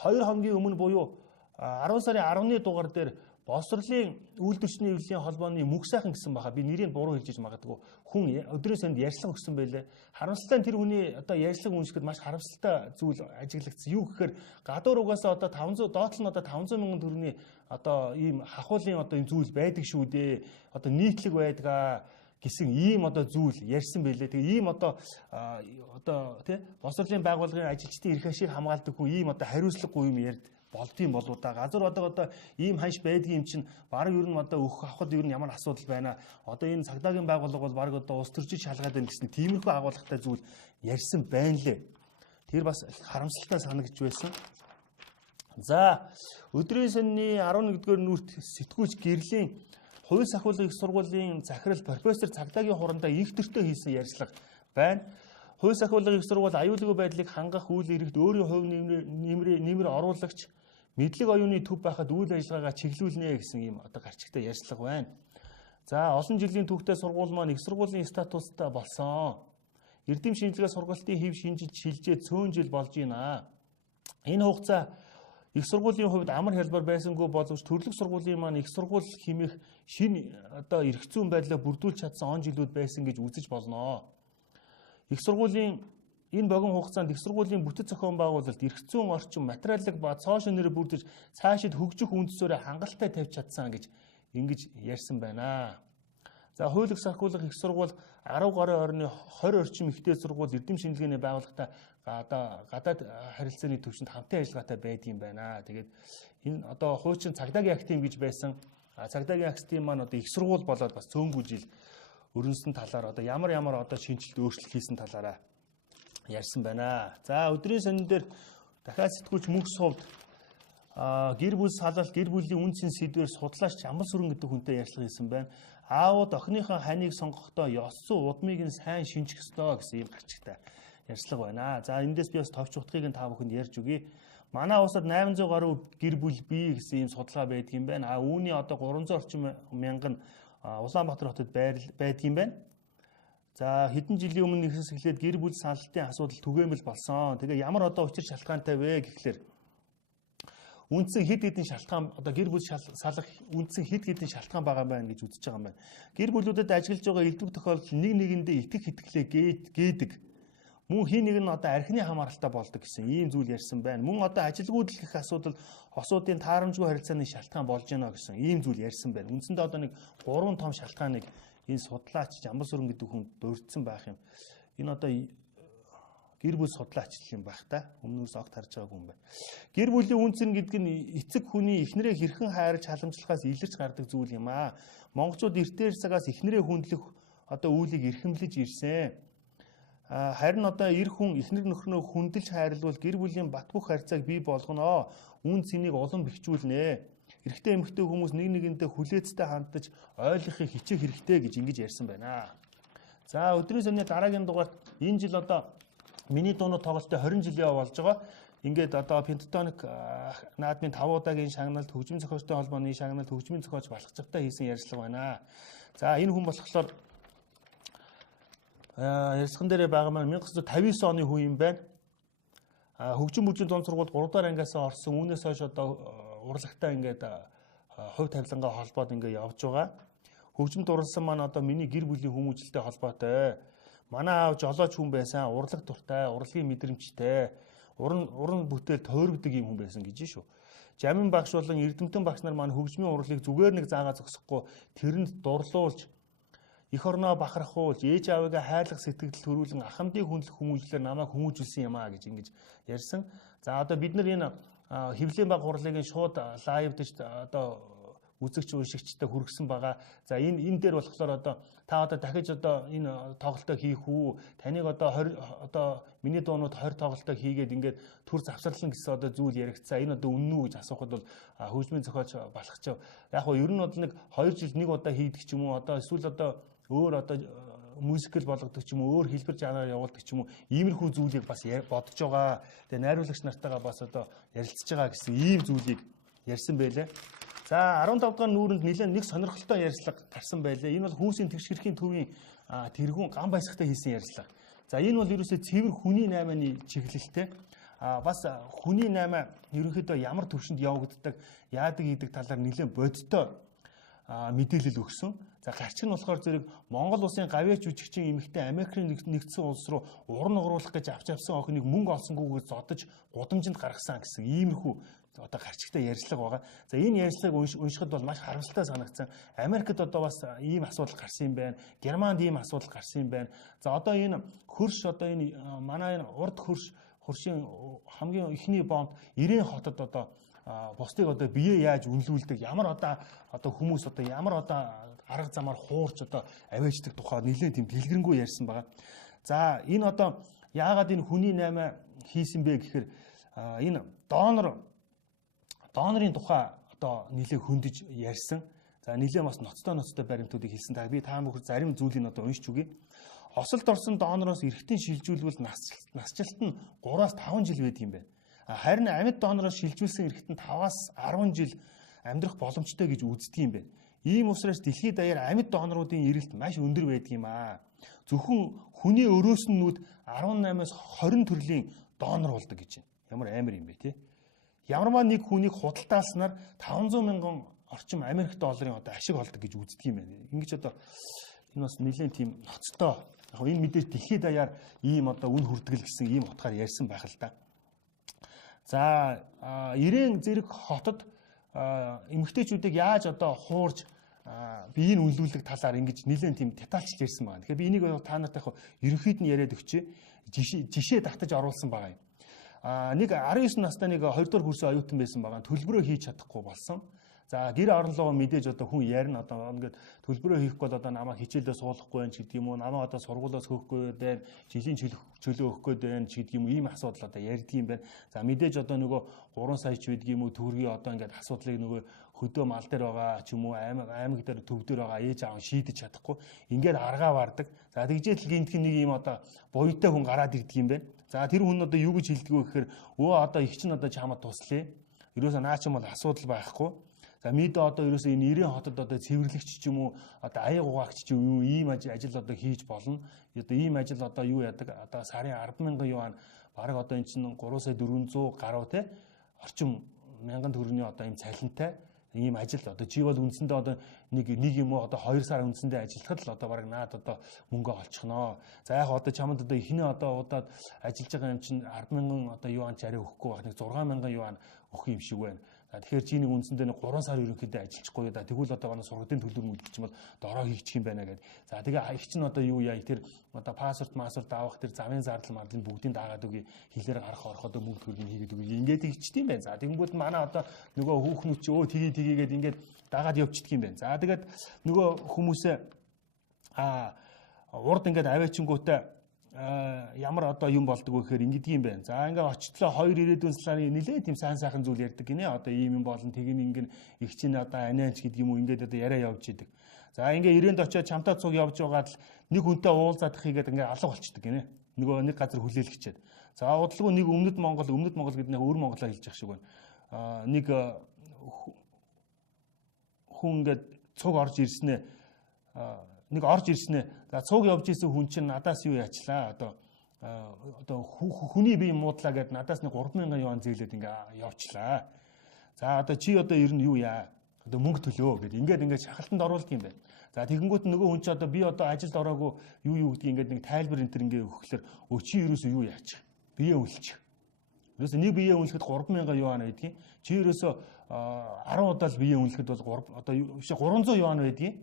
2 хоногийн өмнө буюу 10 сарын 10-ны дугаар дээр боловсролын үйлдвэрчний эвлэлийн холбооны мөнх сайхан гэсэн баха. Би нэрийг буруу хэлж магадгүй. Хүн өдрийн сонд ярьслага өгсөн байлээ. Харамсалтай нь тэр хүний одоо ярьслага үнсгэд маш харамсалтай зүйл ажиглагдсан. Юу гэхээр гадуур угаасаа одоо 500 доотлол нь одоо 500 мянган төгрөгийн одоо ийм хахуулын одоо ийм зүйл байдаг шүү дээ. Одоо нийтлэг байдгаа гэсэн ийм одоо зүйл ярьсан байлээ. Тэгээ ийм одоо тий боловсролын байгууллагын ажилчдын эрх ашиг хамгаалдаг хүн ийм одоо хариуцлагагүй юм ярьд болдсон болоо да. Газар одоо ийм ханш байдгийн юм чинь баг ер нь одоо өөх авахд ер нь ямар асуудал байна. Одоо энэ цагдаагийн байгууллага бол баг одоо ус төржиж шалгаад байна гэсэн тиймэрхүү агуулгатай зүйл ярьсан байна лээ. Тэр бас харамсалтай санагдж байсан. За өдрийн сонины 11-р нүрт сэтгүүлч гэрлийн хувийн сахиулгын их сургуулийн захирал профессор цагдаагийн хурандаа их төртөө хийсэн ярьцлага байна. Хувийн сахиулгын их сургууль аюулгүй байдлыг хангах үйл иргэд өөрийн хувь нэмэр оруулагч мэдлэг оюуны төв байхад үйл ажиллагаагаа чиглүүлнэ гэсэн ийм одоо гарчигтай ярьцлага байна. За олон жилийн түүхтэй сургууль маань их сургуулийн статустай болсон. Эрдэм шинжилгээ сургалтын хэв шинжилж шилжээд цөөн жил болж байна. Энэ хугацаа их сургуулийн хувьд амар хялбар байсангүй боловч төрлөх сургуулийн маань их сургууль хэмээх шинэ одоо эрх зүйн байдлаа бүрдүүлж чадсан он жилүүд байсан гэж үзэж болно. Их сургуулийн энэ богино хугацаанд их сургуулийн бүтэц зохион байгуулалт эрх зүйн орчин материалыг ба цоошин нэрээр бүрдэж цаашид хөгжих үндсөөрөө хангалттай тавьж чадсан гэж ингэж ярьсан байна. За хууль их сахиулах их сургууль 10 гаруй орны 20 орчим ихтэй сургууль эрдэм шинжилгээний байгууллагатай гадаад харилцааны төвшөнд хамтын ажиллагаатай байдгийм байна. Тэгээд энэ одоо хуучин цагдаагийн актив гэж байсан цагдаагийн акстийн маань одоо их сургууль болоод бас цөөнгүй жил өрнөсөн талаар одоо ямар одоо шинжилт өөрчлөлт хийсэн талаараа ярьсан байна. За өдрийн сонин дээр дахиад сэтгүүлч мөнх сувд гэр бүл салалт, гэр бүлийн үнцэн сэдвээр судлаач Чамбал Сүрэн гэдэг хүнтэй ярьцлага хийсэн байна. Аауд охиныхоо ханыг сонгохдоо ёсцсон удмыг нь сайн шинжих ёстой гэсэн ийм гарчигтай ярьцлага байна. За эндээс би бас товч утгыг нь та бүхэнд ярьж өгье. Манай улсад 800 гаруй гэр бүл бий гэсэн ийм судалгаа байдаг юм байна. Үүний одоо 300 орчим мянган Улаанбаатар хотод байдаг юм байна. За хэдэн жилийн өмнө нэгсээс эхлээд гэр бүл салалтын асуудал түгээмэл болсон. Тэгээ ямар одоо учир шалтгаантай вэ гэхлээр үндсэн хэд хэдэн шалтгаан одоо гэр бүл салах үндсэн хэд хэдэн шалтгаан байгаа байна гэж үзэж байгаа юм байна. Гэр бүлүүдэд ажиллаж байгаа элдв тохиолдол нэг нэгэндээ итгэх итгэлээ гээдэг. Мөн хин нэг нь одоо архины хамааралтай болдог гэсэн ийм зүйл ярьсан байна. Мөн одоо ажилгүйдэл гэх асуудал хосуудын таарамжгүй харилцааны шалтгаан болж байна гэсэн ийм зүйл ярьсан байна. Үндсэндээ одоо нэг 3 том шалтгааныг энэ судлаач Чамбал Сүрэн гэдэг хүн дурдсан байх юм. Энэ одоо гэр бүл судлаач юм байх та. Өмнөөс огт харж байгаагүй юм байна. Гэр бүлийн үнцэн гэдэг нь эцэг хүний эхнэрээ хэрхэн хайрж халамжлахаас илэрч гардаг зүйл юм аа. Монголчууд эртээр цагаас эхнэрээ хүндлэх одоо үйлийг эрхэмлэж ирсэн. Харин одоо эр хүн эхнэр нөхрөө хүндэлж хайрлуул гэр бүлийн бат бөх харьцааг бий болгоно. Үн цэнийг улам бэхжүүлнэ. Эрэгтэй эмэгтэй хүмүүс нэг нэгэнтэй хүлээцтэй хандаж ойлгохыг хичээх хэрэгтэй гэж ингэж ярьсан байна. За өдрийн сонины дараагийн дугаарт энэ жил одоо миний дуунууд тоглолттой 20 жилийн болж байгаа. Ингээд одоо пентатоник наадмын 5 удаагийн шагналт хөгжмийн зохиолчтой холбооны шагналт хөгжмийн зохиолч балхацтай хийсэн ярилцлага байна. За энэ хүн болохоор ярилцлаган дээр байгаа маань 1959 оны хүн юм байна. Хөгжим бүжгийн дунд сургууль 3 дахь ангиас орсон. Үүнээс хойш одоо урлагтай ингээд хувь тавилангаа холбоод ингээд явж байгаа. Хөгжимд уралсан маань одоо миний гэр бүлийн хүмүүжлэлтэй холбоотой. Манай аав жолооч хүн байсан, урлаг дуртай, урлагийн мэдрэмжтэй, уран бүтээл тойрогдөг юм хүн байсан гэж шүү. Жамин багш болон эрдэмтэн багш нар маань хөгжмийн урлыг зүгээр нэг заагаа зогсохгүй тэрэнд дурлуулж их орноо бахархуулж ээж аавыгаа хайрлах сэтгэл төрүүлэн ахмадыг хүндлэх хүмүүжлэлээр намайг хүмүүжүүлсэн юм аа гэж ингэж ярьсан. За одоо бид нар энэ хэвлэлийн баг хурлыг шууд лайв дэж одоо үзэгч уншигчтай хүргэсэн байгаа. За энэ дээр болохоор одоо та одоо дахиж одоо энэ тоглолтоо хийх үү? Таныг одоо миний дуунууд 20 тоглолтоо хийгээд ингээд төр завсарлан гэсэн одоо зүйл яригдсан. Энэ одоо үнэн үү гэж асуухад бол хөгжмийн зохиолч балхач. Яг нь ер нь бол нэг 2 жил нэг удаа хийдэг ч юм уу одоо эсвэл одоо өөр одоо мюзикл болгодог ч юм уу өөр хэлбэр жанраар явуулдаг ч юм уу иймэрхүү зүйлийг бас бодож байгаа. Тэгээ найруулагч нартайгаа бас одоо ярилцж байгаа гэсэн ийм зүйлийг ярьсан байлээ. За 15 дахь нүүрэнд нэлээд нэг сонирхолтой ярилцлага гарсан байлээ. Энэ бол хүүсийн тэгш хэрхийн төвийн тэргүүн ган баясгатай хийсэн ярилцлага. За энэ бол ерөөсөө цэвэр хүний 8-ны чиглэлтэй. Бас хүний 8 ерөнхийдөө ямар төвшөнд явагддаг, яадаг хийдэг талаар нэлээд бодиттой мэдээлэл өгсөн. За гарчиг нь болохоор зэрэг Монгол улсын гавьяач жүжигчин эмэгтэй Америкийн нэгдсэн улс руу уран оруулах гэж авсан охиныг мөнгө олсонгүйгээр зодож гудамжинд гаргасан гэсэн иймэрхүү одоо гарчигтай ярьцлага байгаа. За энэ ярьцлагыг уншихад бол маш харамсалтай санагдсан. Америкт одоо бас ийм асуудал гарсан юм байна. Германд ийм асуудал гарсан юм байна. За одоо энэ хөрш одоо энэ манай урд хөршийн хамгийн ихний бомб 90 хотод одоо бусдыг одоо бие яаж үнэлүүлдэг, ямар одоо хүмүүс одоо ямар одоо арга замаар хуурч одоо авэждаг тухай нэлээд тийм дэлгэрэнгүй ярьсан байгаа. За энэ одоо яагаад энэ хүний 8 хийсэн бэ гэхээр энэ донорын тухай одоо нэлээд хөндөж ярьсан. За нэлээд бас ноцтой баримтуудыг хэлсэн. Би та бүхэн зарим зүйлийг одоо уншиж үгэй. Осолд орсон донороос эргэтийн шилжүүлбэл насжилт нь 3-5 жил байдаг юм байна. Харин амьд донороос шилжүүлсэн эргэтэн 5-10 жил амьдрах боломжтой гэж үздэг юм байна. Ийм учраас дэлхийд даяар амьд доноруудын эрэлт маш өндөр байдаг юм аа. Зөвхөн хүний өрөөснүүд 18-аас 20 төрлийн донор болдог гэж байна. Ямар амар юм бэ те. Ямарваа нэг хүнийг худалдаалснаар 500 мянган орчим Америк долларын одоо ашиг олдог гэж үздэг юм байна. Ингэж одоо энэ бас нэлээд тийм ноцтой. Яг энэ мэдээж дэлхийд даяар ийм одоо үн хүрдгэл гэсэн ийм утгаар ярьсан байх л да. За Ирээн зэрэг хотод эмэгтэйчүүдийг яаж одоо хуурж биеийг үнэлүүлэх талаар ингэж нэлээд тийм детальчл ярьсан байна. Тэгэхээр би энийг та нартай ерөнхийд нь яриад өгчээ. Жишээ татаж оруулсан байгаа юм. Нэг 19 настай нэг 2 дугаар курсын оюутан байсан байгаа. Төлбөрөө хийж чадахгүй болсон. За гэр орнолоо мэдээж одоо хүн ярина одоо ингээд төлбөрөө хийхгүй бол одоо намайг хичээлдээ суулгахгүй байх ч гэдэг юм уу, намайг одоо сургуулиас хөхгүй байх, жилийн чөлөө өгөхгүй байх ч гэдэг юм уу, ийм асуудал одоо ярьдаг юм байна. За мэдээж одоо нөгөө 3 сая ч гэдэг юм уу төгрөгийн одоо ингээд асуудлыг нөгөө хөдөө мал дээр байгаа ч юм уу аймаг дээр төв дээр байгаа ээж аав шийдэж чадахгүй ингээд аргаа вардаг. За тэгжэл гинтх нэг юм одоо буйтай хүн гараад ирдэг юм байна. За тэр хүн одоо юу гэж хэлдэг вэ гэхээр өө одоо их чинь одоо чамд туслая. Ерөөсөө наа чинь бол асуудал байхгүй. За мэдээ одоо ерөөсөө энэ 90 хотод одоо цэвэрлэгч ч юм уу одоо аяг угаагч ч юм уу ийм ажил одоо хийж болно. Одоо ийм ажил одоо юу яадаг одоо сарын 10,000 юан бараг одоо эн чинь 3 сая 400 гаруй те орчим мянган төгрөгийн одоо ийм цалинтай ийм ажил одоо чи бол үндсэндээ одоо нэг юм уу одоо 2 сар үндсэндээ ажиллахад л одоо бараг наад одоо мөнгө олчихноо. За яг одоо чамд одоо ихний одоо удаад ажиллаж байгаа юм чинь 10,000 одоо юан ч арай өгөхгүй байх нэг 6,000 юан өгөх юм шиг байна. Тэгэхээр чи нэг үндсэндээ нэг 3 сар ерөнхийдөө ажиллахгүй да. Тэгвэл одоо манай сургуулийн төлбөр мөлчих юм бол дороо хийчих юм байна гэдэг. За тэгээ их чинь одоо юу яа тэр одоо пассворт авах тэр замын зардал марлын бүгдийг дагаад үгүй хэлээр гарах ороход мөнгө төлбөр хийгээд үгүй ингээд игчтэй юм байна. За тэгэнгүүт манай одоо нөгөө хүүхнүүд чи өө тгийгээд ингээд дагаад явчихдаг юм байна. За тэгээд нөгөө хүмүүсээ урд ингээд аваачингуудаа ямар одоо юм болдог вэ гэхээр ингэдэг юм байна. За ингээ очихлоо 2 ирээдүйн салааны нэлээд тийм сайн сайхан зүйл ярьдаг гинэ. Одоо ийм юм болон тэг ингэ их чинь одоо анианч гэдэг юм уу ингээд одоо яриа явж идэг. За ингээ ирээнд очиод чамтай цуг явж байгаад л нэг хүнтэй уулзаад ихийгээд ингээ алга болчдөг гинэ. Нөгөө нэг газар хүлээлгчээд. За удалгүй нэг өмнөд Монгол гэдэг нэг өвөр монголоо хэлж явах шиг байна. Нэг хүн ингээд цуг орж ирснээ нэг орж ирснээ. За цуг явж исэн хүн чинь надаас юу яачлаа одоо хүний бие муудлаа гэд надаас нэг 3,000 юан зээлээд ингээ явчлаа. За одоо чи одоо ер нь юу яа? Одоо мөнгө төлөө гэд ингээд шахалтанд оруулдаг юм байна. За тэгэнгүүт нөгөө хүн чи одоо би одоо ажилд ороогүй юу гэдгийг ингээд нэг тайлбар энэ төр ингээ өгөхлөөр өө чи ерөөсөө юу яачих? Бие үлчих. Ерөөсөө нэг бие үлэхэд 3,000 юан байдгийг. Чи ерөөсөө 10 удаа л бие үлэхэд бол одоо 300 юан байдгийг.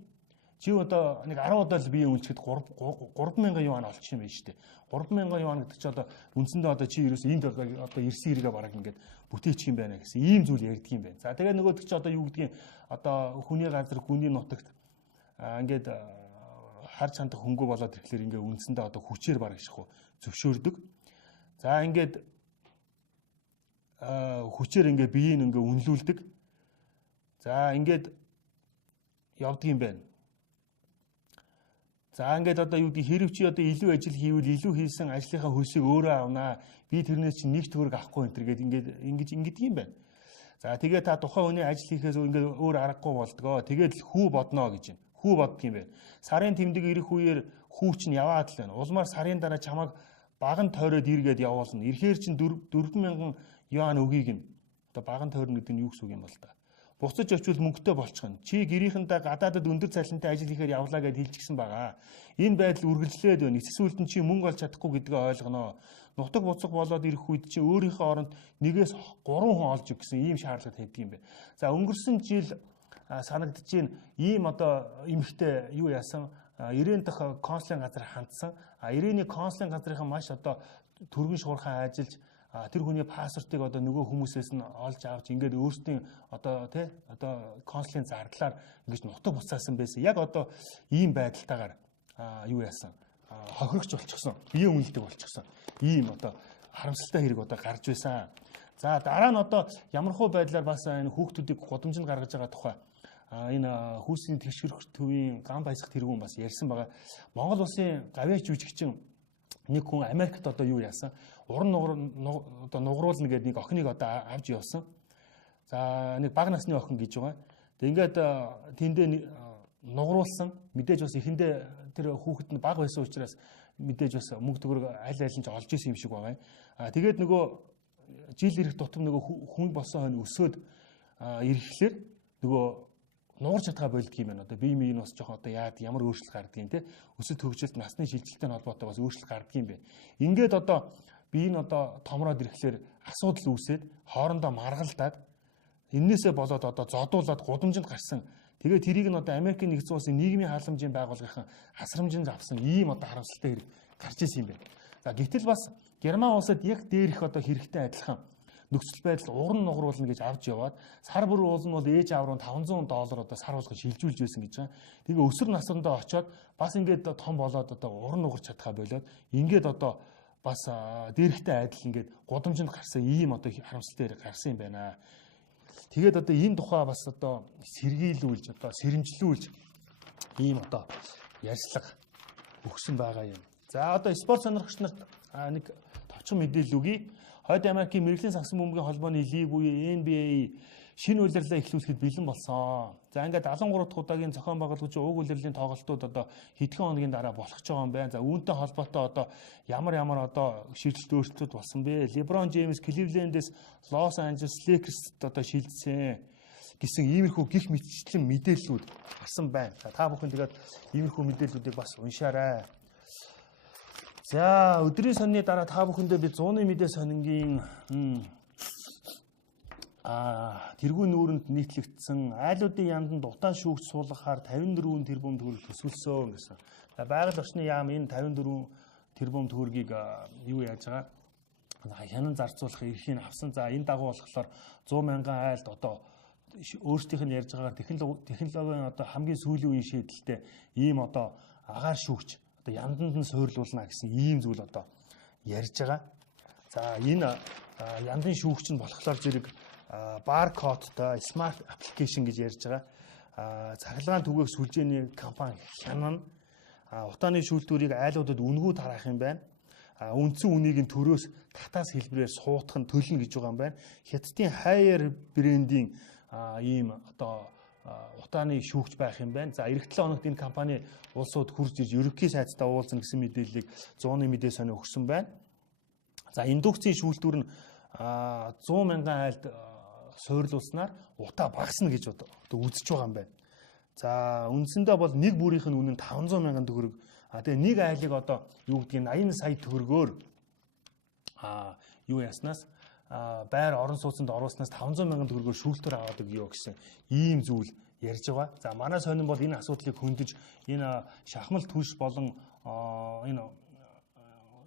Чи одоо нэг 10 удаа л бие үлчихэд 3,000 юан олчих юм байна шүү дээ. 3,000 юан гэдэг чи одоо үндсэндээ одоо чи ерөөс энд одоо ирсэн хэрэгэ бараг ингээд бүтээчих юм байна гэсэн ийм зүйл ярьдаг юм байна. За тэгээ нөгөөдөг чи одоо юу гэдгийг одоо хүний газар хүний нутагт ингээд хар чандах хөнгөө болоод ирэхлээр ингээд үндсэндээ одоо хүчээр бараг шахуу зөвшөөрдөг. За ингээд хүчээр ингээд биеийг ингээд үнэлүүлдэг. За ингээд явдаг юм байна. За ингээд одоо юу гэдэг хэрэг чи одоо илүү ажил хийвэл илүү хийсэн ажлынхаа хөлсийг өөрөө авнаа. Би тэрнээс чинь нэг төгрөг авахгүй энэ төр гээд ингээд юм байна. За тэгээ та тухайн хүний ажил хийхээс ингээд өөр аргагүй болдгоо. Тэгээд л хүү бодноо гэж юм. Хүү бодд юм байна. Сарын тэмдэг ирэх үеэр хүү чинь яваад л байна. Улмаар сарын дараа чамайг баган тойроод иргээд явуулна. Ирэхээр чинь 4,000 юан өгье гин. Одоо баган тойрно гэдэг нь юу гэсэн үг юм бол та. Буцаж очивол мөнгөтэй болчихно. Чи гэрийнхэнтэй гадаадад өндөр цалинтай ажил хийхээр явлаа гэж хэлчихсэн байгаа. Энэ байдал үргэлжлээд байна. Эцэсүүлд нь чи мөнгө олж чадахгүй гэдгээ ойлгоно. Нутаг буцаг болоод ирэх үед чи өөрийнхөө оронд нэгээс 3 хүн олж өг гэсэн ийм шаардлага тавьдаг юм байна. За өнгөрсөн жил санагдаж байна. Ийм одоо эмэгтэй юу яасан? 90 дахь консулын газар хандсан. 90-ний консулын газрынхаа маш одоо түргэн шуурхай ажиллаж тэр хүний пассвортыг одоо нөгөө хүмүүсээс нь олж авч ингээд өөрсдийн одоо консулын зардлаар ингэж нутаг буцаасан байсан. Яг одоо ийм байдалтайгаар юу яасан? Хохирогч болчихсон. Бие үнэлдэг болчихсон. Ийм одоо харамсалтай хэрэг одоо гарч байсан. За дараа нь одоо ямархуу байдлаар бас энэ хүүхдүүдийг гудамжинд гаргаж байгаа тухай энэ хүүсийн тэгшэрх төвийн ган баясах тэргүүн бас ярьсан байгаа. Монгол улсын гавьяач жүжигчин нэг хүн Америкт одоо юу яасан? Уран одоо нугруулна гэдэг нэг охиныг одоо авч явсан. За нэг бага насны охин гэж байгаа. Тэг ингээд тэндээ нугруулсан. Мэдээж бас эхэндээ тэр хүүхэд нь бага байсан учраас мэдээж бас мөнгө төгрөг аль аль нь ч олж исэн юм шиг байгаа. Тэгээд нөгөө жил ирэх тутам нөгөө хүн болсон хойно өсөөд ирэхлээр нөгөө нуурч чадгаа болдго юм байна. Одоо бие биеийн бас жоохон одоо ямар өөрчлөлт гардаг юм те. Өсөлт хөгжилт насны шилжилттэй холбоотой бас өөрчлөлт гардаг юм бэ. Ингээд одоо бие нь одоо томроод ирэхлээр асуудал үүсээд хоорондоо маргалдаад эннээсээ болоод одоо зодуулаад гудамжинд гарсан. Тэгээд тэрийг нь одоо Америкийн нэгдсэн улсын нийгмийн халамжийн байгууллагын хасрамжинд авсан ийм одоо харамсалтай хэрэг гарч ирсэн юм байна. За гэтэл бас Герман улсад яг дээрх одоо хэрэгтэй адилхан нөхцөл байдал уран нугаруулна гэж авч яваад сар бүр уулын бол ээж аав руу $500 одоо сар болгож шилжүүлж байсан гэж байгаа. Тэгээ өсвөр насндаа очиод бас ингээд том болоод одоо уран нугарч чадхаа болоод ингээд одоо бас дээрхтэй адил ингээд гудамжинд гарсан ийм одоо харамсалтай гарсан юм байна. Тэгээд одоо энэ тухай бас одоо сэргийлүүлж одоо сэрэмжлүүлж ийм одоо ярьцлага өгсөн байгаа юм. За одоо спорт сонирхогч нарт нэг товчхон мэдээлэл өгье. Хойд Америкийн мэрэгжлийн сагсан бөмбөгийн холбооны лиг буюу NBA шинэ улирлаа эхлүүлэхэд бэлэн болсон. За ингээд 73 дахь удаагийн зохион байгуулагч уг улирлын тоглолтууд одоо хэдхэн хоногийн дараа болох ч байгаа юм байна. За үүнтэй холбоотой одоо ямар одоо шийдэлт өөрчлөлтүүд болсон бэ? LeBron James Cleveland-ээс Los Angeles Lakers-т одоо шилжсэн гэсэн иймэрхүү гих мэтчлэн мэдээллүүд гарсан байна. Та бүхэн тэгээд иймэрхүү мэдээллүүдийг бас уншаарай. За өдрийн сонины дараа та бүхэндээ би 100-ны мэдээ сонингийн тэргүүн нүүрэнд нийтлэгдсэн айлуудын янданд утаа шүүгч суулгахаар 54 тэрбум төгрөг төсвөлсөн гэсэн. За байгаль орчны яам энэ 54 тэрбум төгрөгийг юу яаж байгаа? Хянан зарцуулах эрхийг авсан. За энэ дагуу болохоор 100 мянган айлд одоо өөрсдийнх нь ярьж байгаагаар технологийн одоо хамгийн сүүлийн үеийн шийдэлтэй ийм одоо агаар шүүгч одоо янданд нь суйрлуулна гэсэн ийм зүйл одоо ярьж байгаа. За энэ яндын шүүгч нь болохоор зэрэг баркодтой смарт аппликейшн гэж ярьж байгаа. Цахилгаан түгээх сүлжээний компани Хянан утааны шүүлтүүрийг айлуудад үнгүү тараах юм байна. Үндсэн үнийг нь төрөөс татаас хэлбэрээр суутах нь төлнө гэж байгаа юм байна. Хятадын Haier брендийн ийм одоо утааны шүүгч байх юм байна. За эх 7 хоногт энэ компани улсууд хурж ирж ерөнхий сайдтай уулзна гэсэн мэдээллийг 100-ны мэдээ сонин өгсөн байна. За индукцийн шүүлтүүр нь 100 мянган айлд суйрлуулснаар утаа багасна гэж одоо үзэж байгаа юм байна. За үндсэндээ бол нэг бүрийнх нь үнэ нь 500 мянган төгрөг. Тэгээ нэг айлыг одоо юу гэдгийг 80 сая төгрөгөөр юу яснаас байр орон сууцнд оруулснаас 500 мянган төгрөгөөр шүүлтүүр аваад өгөө гэсэн ийм зүйл ярьж байгаа. За манай сонин бол энэ асуудлыг хөндөж энэ шахмал түлш болон энэ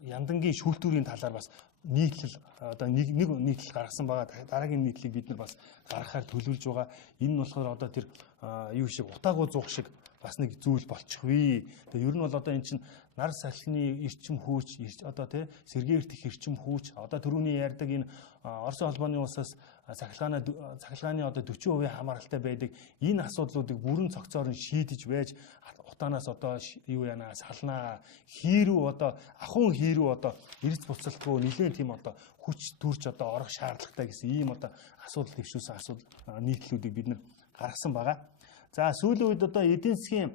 яндангийн шүүлтүүрийн талаар бас нийтлэл одоо нэг нийтлэл гаргасан байгаа. Дараагийн нийтлэлийг бид нар бас гаргахаар төлөвлөж байгаа. Энэ нь болохоор одоо тэр юу шиг утаагүй зуух шиг бас нэг зүйл болчихвээ. Тэгээ ер нь бол одоо эн чинь нар салхины эрчим хүч одоо тий сэргээгдэх эрчим хүч одоо түрүүний ярьдаг энэ Орос улбаны улсаас цахилгааны одоо 40% хамааралтай байдаг энэ асуудлуудыг бүрэн цогцоор нь шийдэж байж утаанаас одоо юу яана салнаа хийрүү одоо ахуйн хийрүү одоо эрс буцалтгүй нэлээд тийм одоо хүч төрж одоо орох шаардлагатай гэсэн ийм одоо асуудал төвшүүлсэн асуудал нийтлүүдийг бид нар гаргасан байгаа. За сүүлийн үед одоо эдийн засгийн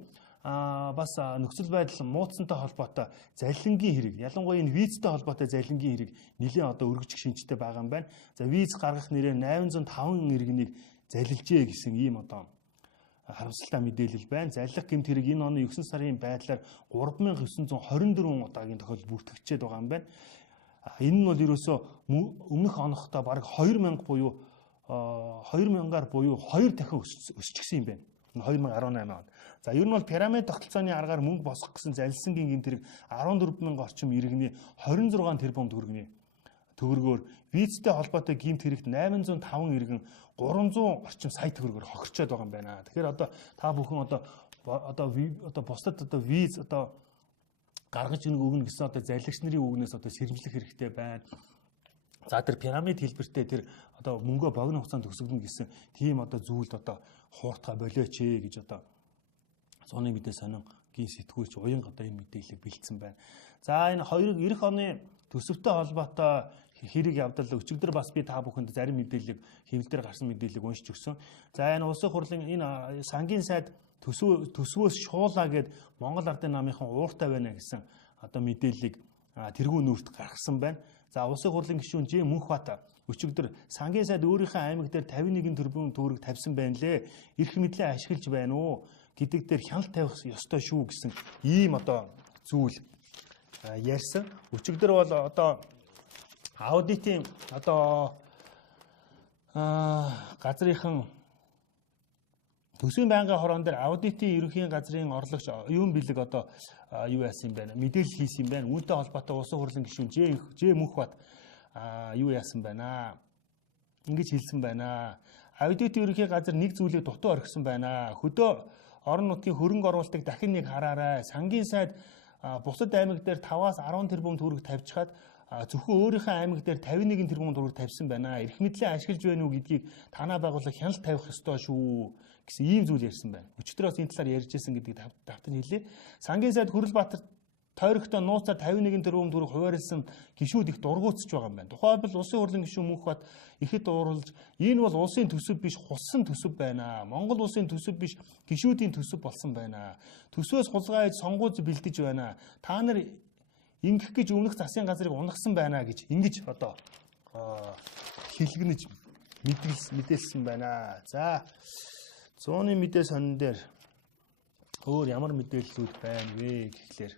бас нөхцөл байдал муудсантай холбоотой залилангийн хэрэг, ялангуяа энэ визтэй холбоотой залилангийн хэрэг нэлээд одоо өргөжих шинжтэй байгаа юм байна. За виз гаргах нэрээр 805 иргэнийг залилжээ гэсэн ийм одоо харамсалтай мэдээлэл байна. Залилах гэмт хэрэг энэ оны 9 сарын байдлаар 3924 удаагийн тохиолдол бүртгэгчээд байгаа юм байна. Энэ нь бол ерөөсөө өмнөх онохдоо бараг 2000 буюу 2000-аар буюу 2 дахин өсчихсөн юм байна. 2018 онд. За ер нь бол пирамид тогтолцооны аргаар мөнгө босгох гэсэн залилсангийн гэмт хэрэг 14000 орчим иргэний 26 тэрбум төгрөгөөр визтэй холбоотой гэмт хэрэгт 805 иргэн 300 орчим сая төгрөгөөр хохирчод байгаа юм байна. Тэгэхээр одоо та бүхэн одоо бусдад одоо виз одоо гаргаж өгнө гэсэн одоо залилагч нарын үгнээс одоо сэрэмжлэх хэрэгтэй байна. За тэр пирамид хэлбэртэй тэр одоо мөнгөө богино хугацаанд төгсгөн гэсэн тийм одоо зүйлд одоо хууртга болооч гэж одоо 100-ны мэдээ сонингийн сэтгүүлч уянга одоо энэ мэдээллийг бэлдсэн байна. За энэ хоёрыг эх оны төсөвтэй холбоотой хэрэг явдал өчигдөр бас би та бүхэнд зарим мэдээллийг хэвлэлээр гарсан мэдээллийг уншиж өгсөн. За энэ улсын хурлын энэ сангийн сайд төсвөөс шуулаа гэд Монгол Ардын намынхан ууртай байна гэсэн одоо мэдээллийг тэргүүн нүрт гаргасан байна. За улсын хурлын гишүүн Ж Мөнхбат өчигдөр сангийн сайд өөрийнхөө аймаг дээр 51 тэрбум төгрөг тавьсан байна лээ. Эрх мэдлээ ашиглаж байна уу гэдэг дээр хяналт тавих ёстой шүү гэсэн ийм одоо зүйл ярьсан. Өчигдөр бол одоо аудитын одоо газрынхан төсвийн байнгын хороон дээр аудитын ерөнхий газрын орлогч юун бэлэг одоо юу яасан юм байна? Мэдээлэл хийсэн юм байна. Үүнтэй холбоотой улсын хурлын гишүүн Ж Мөнхбат юу яасан байна? ингэж хэлсэн байна. Аудит ерөнхий газар нэг зүйлийг дутуу орхисон байна. Хөдөө орон нутгийн хөрөнгө оруулалтыг дахин нэг хараарай. Сангийн сайд бусад аймаг дээр 5-аас 10 тэрбум төгрөг тавьчихад зөвхөн өөрийнхөө аймаг дээр 51 тэрбум төгрөг тавьсан байна. Эрх мэдлээ ашиглаж байна уу гэдгийг танаа байгууллага хяналт тавих ёстой шүү гэсэн ийм зүйл ярьсан байна. Өчигдөр бас энэ талаар ярьж ирсэн гэдгийг давтаж хэлье. Сангийн сайд Хүрэлбаатар тойрогтой нууцаар 51 тэрбум төгрөг хуваарлсан гишүүд их дургуутсаж байгаа юм байна. Тухайлбал улсын хурлын гишүүн Мөнхбат ихэд дуурлаж энэ бол улсын төсөв биш хулсан төсөв байна. Монгол улсын төсөв биш гишүүдийн төсөв болсон байна. Төсвөөс хулгай сонгууз бэлдэж байна. Та нар ингэх гэж өмнөх засгийн газрыг унагсан байна гэж ингэж одоо хэлгэнэж мэдээлсэн байна. За 100-ны мэдээ сонин дээр өөр ямар мэдээллүүд байна вэ гэхлээр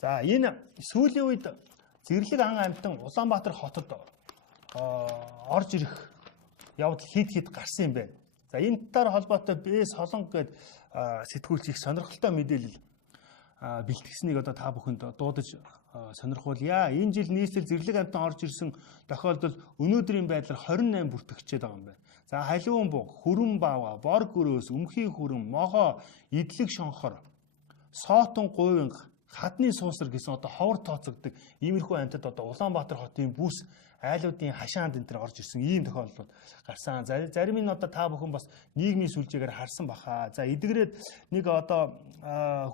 за энэ сүүлийн үед Зэрлэг ан амьтан Улаанбаатар хотод орж ирэх явдал хэд гарсан юм байна. За энэтэй холбоотой Б Солонго гээд сэтгүүлч их сонирхолтой мэдээлэл бэлтгэснийг одоо та бүхэнд дуудаж сонирхуулъя. Энэ жил нийслэл Зэрлэг амьтан орж ирсэн тохиолдол өнөөдрийн байдлаар 28 бүртгэгчээд байгаа юм байна. За халиун буг, хүрэн баава, бор гөрөөс, өмхий хүрэн, могоо, идлэг шонхор, соотон гуйнг, хадны суусар гэсэн одоо ховор тооцогддог иймэрхүү амьтад одоо Улаанбаатар хотын бүс айлуудын хашаанд энэ төр орж ирсэн ийм тохиолдлууд гарсан. Зарим нь одоо та бүхэн бас нийгмийн сүлжээгээр харсан баха. За эдгээрээд нэг одоо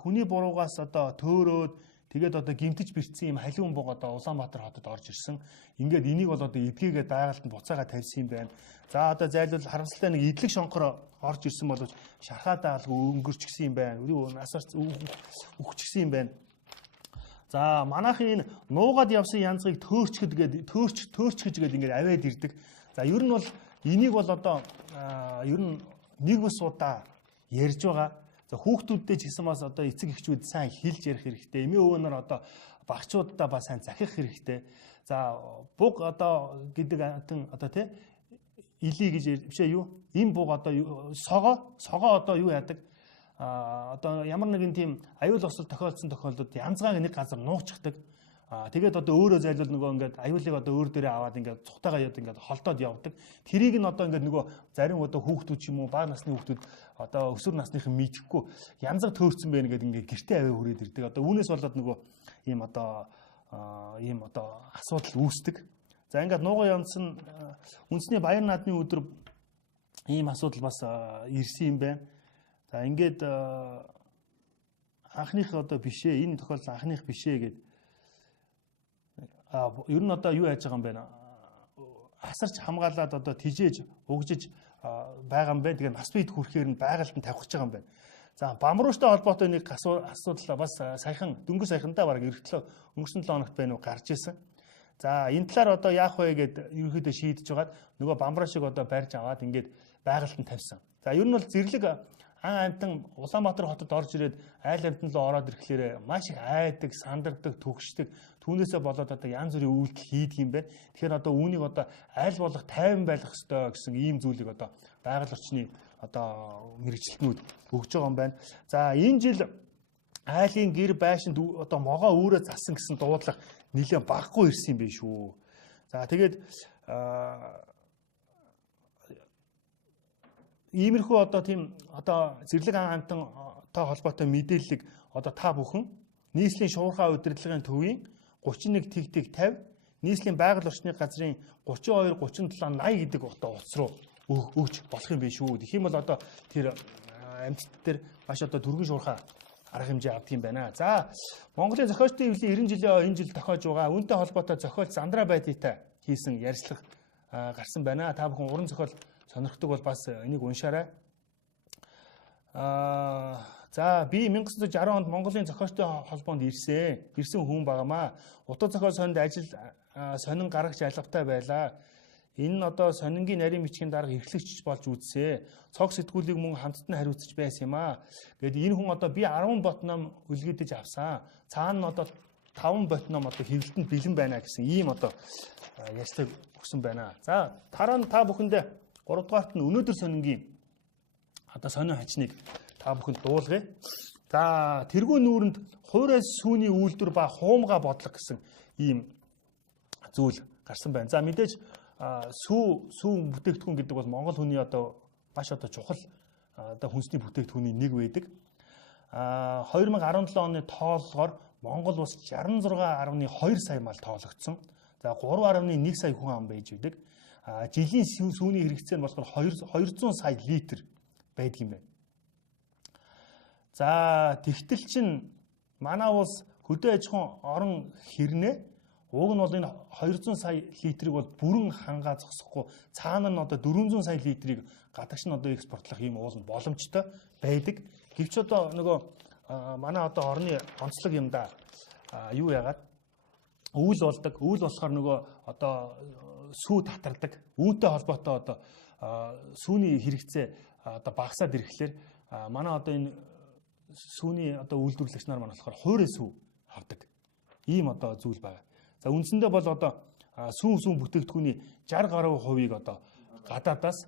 хүний буруугаас одоо төөрөөд тэгээд одоо гимтэж бэрцсэн юм халиун буг одоо Улаанбаатар хотод орж ирсэн. Ингээд энийг бол одоо эдгээгээд байгальтанд буцаага тавьсан юм байна. За одоо зайлвал харамсалтай нэг идлэг шонхор орж ирсэн боловч шархаадаа алга өнгөрч гисэн юм байна. Насаар үхчихсэн юм байна. За манайхын энэ нуугаад явсан янзыг төөрчгэж гээд ингээд аваад ирдэг. За ер нь бол энийг бол одоо ер нь нэг ус удаа ярьж байгаа. За хүүхдүүддээ ч гэсэн бас одоо эцэг эхчүүд сайн хэлж ярих хэрэгтэй. Эмээ өвөнөр одоо багчуудаа бас сайн захих хэрэгтэй. За буг одоо гэдэг антан одоо тий илий гэж бишээ юу? Энэ буг одоо согоо одоо юу яадаг? Одоо ямар нэгэн тийм аюул осол тохиолдсон тохиолдолд янзгааг нэг газар нуучдаг. Тэгээд одоо өөрөө зайлвал нөгөө ингээд аюулыг одоо өөр дээрээ аваад ингээд цухтагаа яд ингээд холдоод явдаг. Тэрийг нь одоо ингээд нөгөө зарим одоо хүүхдүүд ч юм уу бага насны хүүхдүүд одоо өсвөр насныхан мэдхгүй янзаг төөрцөн байна гэдэг ингээд гэртээ аваа хүрээд ирдэг. Одоо үүнээс болоод нөгөө ийм одоо асуудал үүсдэг. За ингээд нуугаа явсан үндэсний баяр наадмын өдөр ийм асуудал бас ирсэн юм байна. За ингээд анхных одоо бишээ энэ тохиолдол анхных бишээ гэдэг ер нь одоо юу яаж байгаа юм бэ? Асарч хамгаалаад одоо тижээж угжиж байгаа юм байна. Тэгээ нас бид хүрэхээр нь байгальтанд тавих гэж байгаа юм байна. За бамрууштай холбоотой нэг асуудал бас саяхан дөнгөж саяхандаа баг эргэтлөө өнгөрсөн 7 хоногт байна уу гарч ирсэн. За энэ талаар одоо яах вэ гэд ерөнхийдөө шийдэж байгаад нөгөө бамруу шиг одоо барьж аваад ингээд байгальтанд тавьсан. За ер нь бол Зэрлэг ан амьтан Улаанбаатар хотод орж ирээд айл амьтан руу ороод ирэхлээр маш их айдаг, сандардаг, түгшдэг. Түүнээсээ болоод одоо янз бүрийн үйлдэл хийдэг юм байна. Тэгэхээр одоо үүнийг одоо айл болох тайван байх ёстой гэсэн ийм зүйлийг одоо байгаль орчны одоо мэрэгчлэтнүүд өгж байгаа юм байна. За энэ жил айлын гэр байшинд одоо могоо өөрөө засан гэсэн дуудлага нэлээд багагүй ирсэн юм байна шүү. За тэгээд иймэрхүү одоо тийм одоо Зэрлэг ан амьтантай холбоотой мэдээллийг одоо та бүхэн нийслэлийн шуурхай удирдлагын төвийн 31 тэг 50 нийслэлийн байгаль орчны газрын 32 37 80 гэдэг одоо утас руу өгч болох юм биш шүү. Тэгэх юм бол одоо тэр амьтд дээр маш одоо түргэн шуурхай арга хэмжээ авдаг юм байна. За Монголын зохиолчдын эвлийн 90 жилийн энэ жил тохиож байгаа үүнтэй холбоотой зохиолч Зандра Байдитай хийсэн ярилцлага гарсан байна. Та бүхэн уран зохиол сонирхдаг бол бас энийг уншаарай. За би 1960 онд Монголын зохиолчдын холбоонд ирсэн хүн байгаамаа. Утга зохиол сонинд ажил сонин гаргагч албатай байлаа. Энэ нь одоо сонингийн нарийн бичгийн дарга эрхлэгч болж үзсэн. Цог сэтгүүлийг мөн хамтд нь хариуцж байсан юм аа. Гэтэл энэ хүн одоо би 10 бот ном үлгэдэж авсан. Цаана нь одоо 5 бот ном одоо хэвлэлтэнд бэлэн байна гэсэн ийм одоо ярьцлага өгсөн байна. За дараа нь та бүхэндээ 3 дугаарт нь өнөөдөр сонингийн одоо сонин хачныг та бүхэнд дуулгая. За тэргүй нүүрэнд хуурайс сүүний үйлдвэр ба хуумга бодлого гэсэн ийм зүйл гарсан байна. За мэдээж сүү бүтээгдэхүүн гэдэг бол Монгол хүний одоо маш одоо чухал одоо хүнсний бүтээгдэхүүний нэг байдаг. 2017 оны тооллогоор Монгол улс 66.2 сая мал тоологдсон. За 3.1 сая хүн ам байж байдаг. Жилийн сүүний хэрэгцээ нь болохоор 200 сая литр байдаг юм байна. За тэгтэл чин манай улс хөдөө аж ахуйн орон хэрнээ уг нь бол энэ 200 сая литрийг бол бүрэн хангаа зогсохгүй цаана нь одоо 400 сая литрийг гадагш нь одоо экспортлох юм уул нь боломжтой байдаг. Гэвч одоо нөгөө манай одоо орны онцлог юм да. Юу яагаад өвөл болдог. Өвөл болохоор нөгөө одоо сүү татардаг. Үүнтэй холбоотой одоо сүүний хэрэгцээ одоо багасаад ирэхлээр манай одоо энэ сүүний одоо үйлдвэрлэгч нар маань болохоор хуурай сүү авдаг. Ийм одоо зүйл байна. За үндсэндээ бол одоо сүүн бүтээгдэхүүний 60% одоо гадаадаас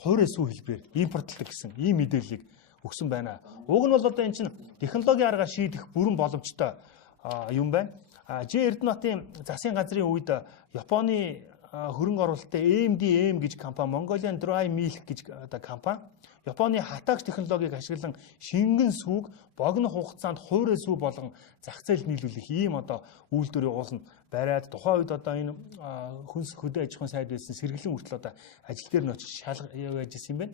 хуурай сүү хэлбэрээр импортлдог гэсэн ийм мэдээллийг өгсөн байна. Уг нь бол одоо энэ чинь технологийн аргаар шийдэх бүрэн боломжтой юм байна. Эрдэнэтийн засгийн газрын үед Японы хөрөнгө оруулалттай AMDM гэж компани, Mongolian Dry Milk гэж одоо компани Японы хатаагч технологиг ашиглан шингэн сүүг богино хугацаанд хуурай сүү болгон зах зээлд нийлүүлэх ийм одоо үйлдвэрийг уулна бариад тухайн үед одоо энэ хүнс хөдөө аж ахуйн сайд байсан сэргэлэн хүртэл одоо ажил дээр нь очиж яаж ирсэн юм бэ?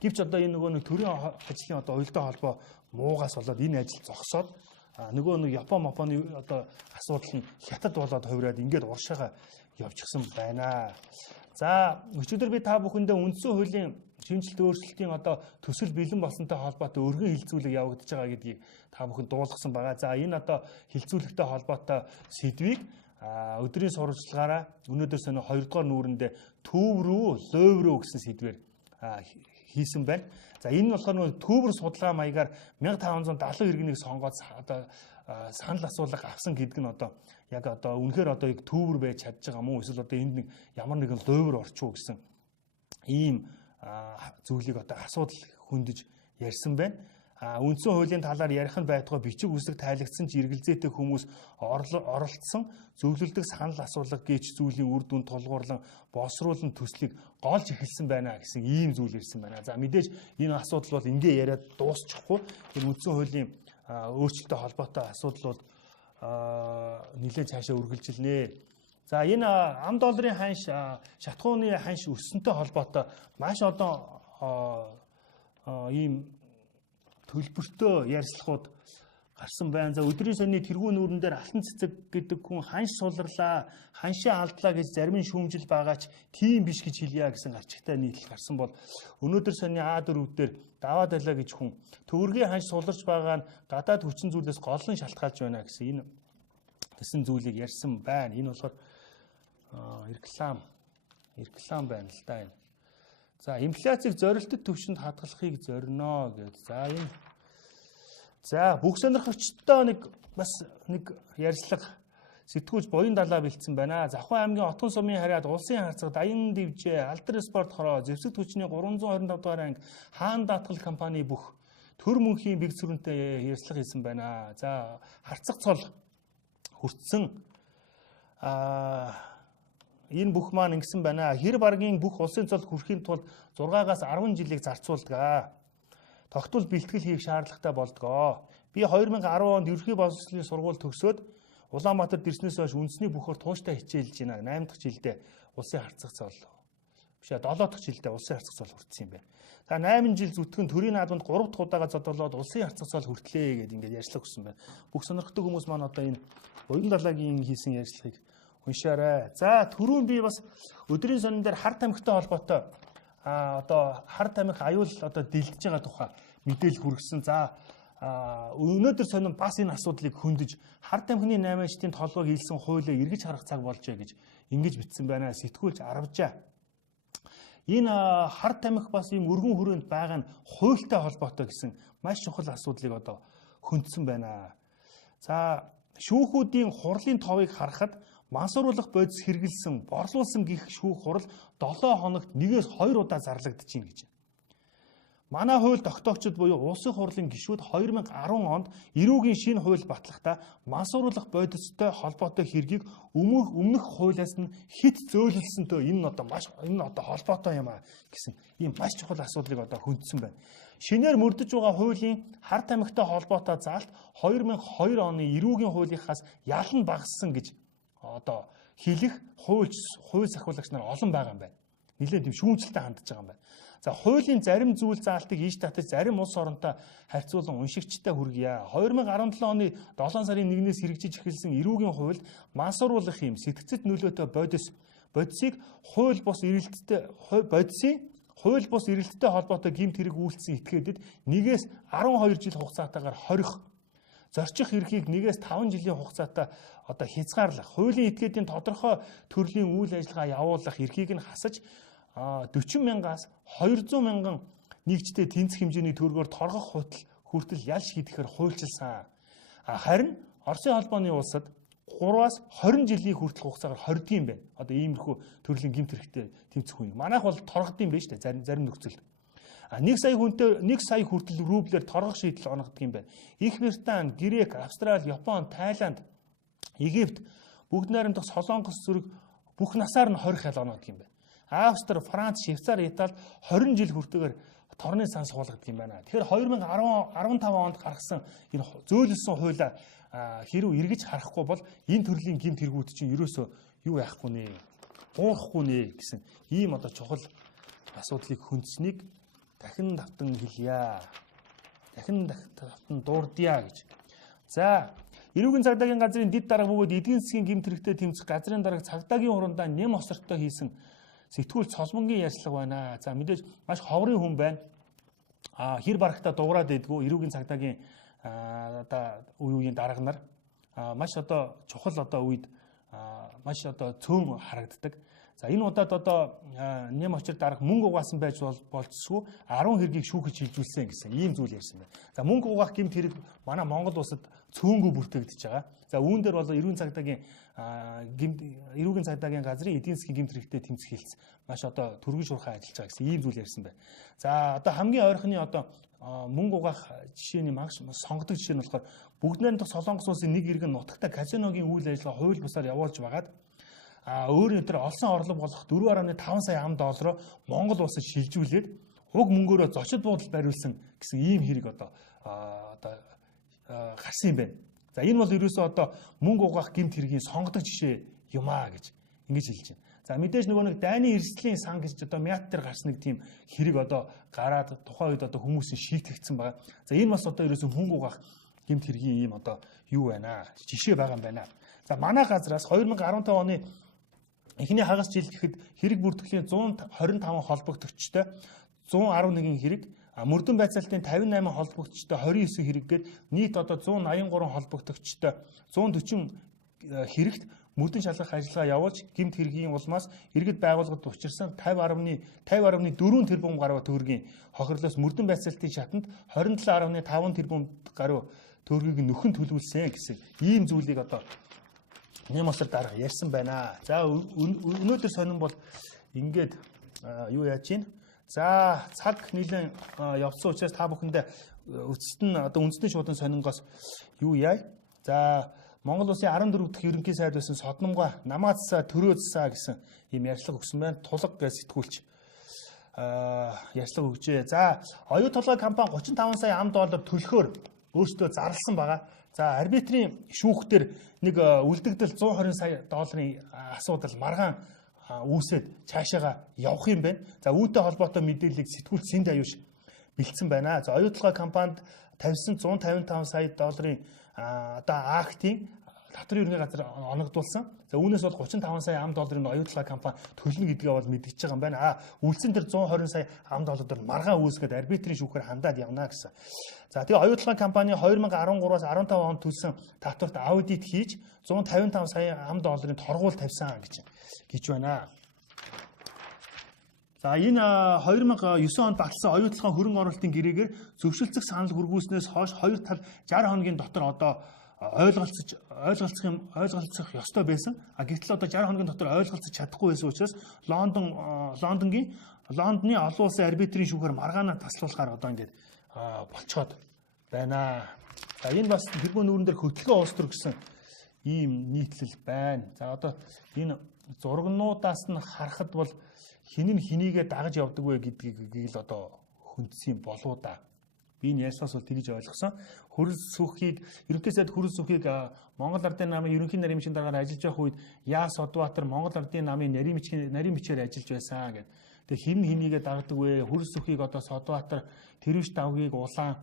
Гэвч одоо энэ нөгөө нэг төрийн ажлын одоо уялдаа холбоо муугаас болоод энэ ажил зогсоод нөгөө нэг Японы одоо асуудал нь хятад болоод хувираад ингээд уршаага явчихсан байна. За өчигдөр би та бүхэндээ үндсэн хуулийн шинжилт өөрчлөлтийн одоо төсөл бэлэн болсонтой холбоотой өргөн хилцүүлэг явагдаж байгаа гэдгийг та бүхэн дуулгасан байгаа. За энэ одоо хилцүүлэгтэй холбоотой сэдвийг өдрийн сурвалжлагаараа өнөөдөр сонио 2 дугаар нүүрэндээ төв рүү, лойв рүү гэсэн сэдвээр хийсэн байна. За энэ нь болохоор төвөр судалгаа маягаар 1570 иргэнийг сонгоод одоо санал асуулга авсан гэдэг нь одоо яг одоо үнэхээр одоо яг төвөр байж чадж байгаа мó эсвэл одоо энд нэг ямар нэгэн лойвор орчуу гэсэн ийм зүйлийг одоо асуудал хөндөж ярьсан байна. Үндсэн хуулийн талаар ярих нь байтугай бичиг үсэг тайлагдсан ч эргэлзээтэй хүмүүс оролцсон зөвлөлдөг санал асуулга гэж зүйлийн үр дүнд тулгуурлан боловсруулан төслийг голж эхэлсэн байна гэсэн ийм зүйл ирсэн байна. За мэдээж энэ асуудал бол ингээ яриад дуусчихгүй. Энэ үндсэн хуулийн өөрчлөлттэй холбоотой асуудал бол нэлээд цаашаа үргэлжилнэ. За энэ ам долларын ханш шатхууны ханш өссөнтэй холбоотой маш одоо ийм төлбөртөө ярьслахууд гарсан байна. За өдрийн сонины тэргуун нүүрэн дээр алтан цэцэг гэдэг хүн ханш сулрлаа, ханшаа алдлаа гэж зарим нь шүүмжил байгаач тийм биш гэж хэлье гэсэн гарчигтай нийтлэл гарсан бол өнөөдөр сонины А4 дээр даваа далаа гэж хүн төгөргийн ханш суларч байгаа нь гадаад хүчин зүйлээс голлон шалтгаалж байна гэсэн энэ гэсэн зүйлийг ярьсан байна. Энэ болохоор реклам байна л да энэ. За инфляцийг зорилттой түвшинд хадгалахыг зорино гэж. За энэ бүх сонирхогчтой бас нэг ярьцлага сэтгүүлч Боён далаа бэлдсэн байна. Завхан аймгийн Отгон сумын харьяад улсын харьцаг Даян Дивжээ, Алдар спорт хороо, Зэвсэг түвшний 325 дугаар анги Хаан даатгал компани бүх төр мөнхийн бэг зүрэнтэй ярьцлага хийсэн байна. За харьцаг цол хүртсэн энэ бүх маань ингэсэн байна. Хэр баргийн бүх улсын цол хүрэхийн тулд 6-аас 10 жилийг зарцуулдаг. Тогтвол бэлтгэл хийх шаардлагатай болдгоо. Би 2010 онд ерөнхий боловсролын сургууль төгсөөд Улаанбаатарт ирснээс хойш үндэсний бүхөр тууштай хичээлж байна. 8 дахь жилдээ улсын харьцаг цол. Биш 7 дахь жилдээ улсын харьцаг цол хүртсэн юм байна. За 8 жил зүтгэн төрийн наадманд 3 дахь удаага зодолоод улсын харьцаг цол хүртлээ гэдээ ингээд ярьцлага өгсөн байна. Бүх сонирхдаг хүмүүс маань одоо энэ Боён далаагийн хийсэн ярьцлагыг уншаарай. За түрүүн би бас өдрийн сонин дээр хар тамхитай холбоотой одоо хар тамхи аюул одоо дэлдэж байгаа тухай мэдээлэл хүргэсэн. За өнөөдөр сонин бас энэ асуудлыг хөндөж хар тамхины 8-ачтын толгойг хийлсэн хуулийг эргэж харах цаг болжээ гэж ингэж бичсэн байна. Сэтгүүлч Арвжаа. Энэ хар тамхи бас ийм өргөн хүрээнд байгаа нь хуультай холбоотой гэсэн маш чухал асуудлыг одоо хөндсөн байна. За шүүхүүдийн хурлын товыг харахад мансууруулах бодис хэрэгэлсэн, борлуулсан гих шүүх хурал 7 хоногт 1-2 удаа зарлагдчихээн гэж. Манай хууль тогтоогчид буюу улсын хурлын гишүүд 2010 онд эрүүгийн шинэ хууль батлахдаа мансууруулах бодистой холбоотой хэргийг өмнөх хуулиас нь хит зөөлөлсөнтэй энэ одоо холбоотой юм а гэсэн ийм маш чухал асуудлыг одоо хөндсөн байна. Шинээр мөрдөж байгаа хуулийн хар тамхитай холбоотой заалт 2002 оны эрүүгийн хуулийнхаас ялан багассан гэж одоо хэлэх хууль сахиулагч нар олон байгаа юм байна. Нилээд тийм шүүмжлэлтэй хандж байгаа юм байна. За хуулийн зарим зүйл заалтыг ийш татаж зарим улс оронтой харьцуулан уншигчтай хүргье. 2017 оны 7 сарын 1-ээс хэрэгжиж эхэлсэн эрүүгийн хуульд мансууруулах юм сэтгцэд нөлөөтэй бодисыг хууль бус эрэлттэй холбоотой гэмт хэрэг үйлдсэн этгээдэд 1-ээс 12 жил хугацаатаагаар хорих, зорчих эрхийг 1-ээс 5 жилийн хугацаатай одоо хязгаарлах, хуулийн этгээдийн тодорхой төрлийн үйл ажиллагаа явуулах эрхийг нь хасаж 40 мянгаас 200 мянган нэгжтэй тэнцэх хэмжээний төгрөгөөр торгох хүртэл ялш хийхээр хуульчилсан. Харин Оросын холбооны улсад 3-аас 20 жилийн хүртэл хугацаагаар хордог юм байна. Одоо иймэрхүү төрлийн гэмт хэрэгтэй тэмцэх үе. Манайх бол торгод юм байна шүү дээ. Зарим нөхцөлд. 1 сая хүртэл рублээр торгох шийдэл оногддог юм байна. Их Британи, Грек, Австрали, Япон, Тайланд, Египт бүгд найрамдах Солонгос зүрэг бүх насаар нь хорих ял оногддог юм байна. Австри, Франц, Швейцар, Итали 20 жил хүртэгээр торны сан суулгаддаг юм байна. Тэгэхээр 2015 онд гаргасан энэ зөөлөлсөн хуулиа хэрв эргэж харахгүй бол энэ төрлийн гэмт хэрэгүүд чинь ерөөсөө юу яахгүй нэ, уурахгүй нэ гэсэн ийм одоо чухал асуудлыг хөндсөнийг дахин давтан хэлье. Дахин давтан дурдъя гэж. За, эрүүгийн цагдаагийн газрын дэд дарга бөгөөд эдийн засгийн гэмт хэрэгтэй тэмцэх газрын дарга цагдаагийн хурундаа нэм осортой хийсэн сэтгүүл цолмонгийн ярьцлага байна. За мэдээж маш ховрын хүн байна. Хэр барагтаа дуурайд байдгүй эрүүгийн цагдаагийн одоо үеийн дарга нар маш одоо чухал одоо үед маш одоо цөөн харагддаг. За энэ удаад одоо нэм очир дарга мөнгө угаасан байж болцсгүй 10 хэргийг шүүхэж шилжүүлсэн гэсэн ийм зүйл ярьсан байна. За мөнгө угаах гэмт хэрэг манай Монгол улсад цөөнгөө бүртгэгдэж байгаа. За үүн дээр бол эрүүгийн цагдаагийн газрын эдийн засгийн гэмт хэрэгтэй тэмцэх хэлц маш одоо түргэн шуурхай ажиллаж байгаа гэсэн ийм зүйл ярьсан байна. За одоо хамгийн ойрхны одоо мөнгө угаах жишээний маш сонгодог жишээ нь болохоор бүгд найрамдах Солонгос улсын нэг иргэн нутагта казиногийн үйл ажиллагаа хууль бусаар явуулж байгаад өөрөөр хэлбэл олсон орлого болох 4.5 сая $, Монгол улсад шилжүүлээд уг мөнгөөрөө зочид буудалд бариулсан гэсэн ийм хэрэг одоо гарсан юм байна. За энэ бол ерөөсөө одоо мөнгө угаах гэмт хэргийн сонгодог жишээ юм аа гэж ингэж хэлж байна. За мэдээж нөгөө нэг дайны эрсдлийн сан гэж одоо мят дээр гарсан нэг тийм хэрэг одоо гараад тухайн үед одоо хүмүүсийн шийтгэгдсэн байгаа. За энэ бас одоо ерөөсөө мөнгө угаах гэмт хэргийн ийм одоо юу байна аа жишээ байгаа юм байна. За манай газраас 2015 оны эхний хагас жил гэхэд хэрэг бүртгэлийн 125 холбогдогчтой 111 хэрэг, мөрдөн байцаалтын 58 холбогдогчтой 29 хэрэг гээд нийт одоо 183 холбогдогчтой 140 хэрэгт мөрдөн шалгах ажиллагаа явуулж гэмт хэргийн улмаас иргэд байгууллагад учирсан 50.4 тэрбум гаруй төгрөгийн хохирлоос мөрдөн байцаалтын шатанд 27.5 тэрбум гаруй төгрөгийг нөхөн төлөвлөсөн гэсэн ийм зүйлийг одоо нэм осор дарга ярьсан байна. За өнөөдөр сонин бол ингээд юу яаж чинь. За цаг нэлээд явцсан учраас та бүхэндээ эцэст нь одоо үндэсний шуудан сонингоос юу яа. За Монгол улсын 14 дахь ерөнхий сайд байсан Содномгоо намаацсаа төрөөцсаа гэсэн ийм ярьцлага өгсөн байна. Тулга гэж сэтгүүлч ярьцлага өгчээ. За оюу толгой компани 35 сая $, төлөхөөр өөртөө зарласан байгаа. За арбитрийн шүүхтэр нэг үлдэгдэл 120 сая $-ын асуудал маргаан үүсээд цаашаага явах юм байна. За үүнтэй холбоотой мэдээллийг сэтгүүлч Синд аюуш бэлдсэн байна. За оюу толгой компанид тавьсан 155 сая $-ын одоо актын татварын ерөнхий газар оногдуулсан. За үүнээс бол 35 сая $-ын оюу толгой компани төлнө гэдгээ бол мэдгэж байгаа юм байна. Үлдсэн тэр 120 сая $-д маргаан үүсгээд арбитрийн шүүхээр хандаад явна гэсэн. За тэгээ оюу толгой компани 2013-аас 15 онд төлсөн татварт аудит хийж 155 сая $-ын торгуул тавьсан гэж байна. За энэ 2009 онд батлсан оюу толгой хөрөнгө оруулалтын гэрээгээр зөвшөлтсөх санал хүргүүлснээс хойш хоёр тал 60 хоногийн дотор одоо ойлголцох ёстой байсан. Гэвтэл одоо 60 хоногийн дотор ойлголцож чадахгүй байсан учраас Лондонгийн Лондоны олон улсын арбитрийн шүүхээр маргаанаа таслуулахаар одоо ингээд болцоод байна. За энэ бас тэрбум нүүрэн дээр хөдөлгөөн улс төр гэсэн ийм нийтлэл байна. За одоо энэ зургнуудаас нь харахад бол хин нь хинийгээ дагаж явдаг вэ гэдгийг л одоо хүндсэн болоо да. Би энэ ярьсаас бол тэгж ойлгосон. Хөрс сүхийг ерөнхий сайд хөрс сүхийг Монгол Ардын намын ерөнхий нарийн бичгийн даргаар ажиллаж байх үед Яа Содбаатар Монгол Ардын намын нарийн бичгээр ажиллаж байсан гэдэг. Тэгээ хин хинийгээ дагдаг вэ? Хөрс сүхийг одоо Содбаатар Тэрвш давгийг улаан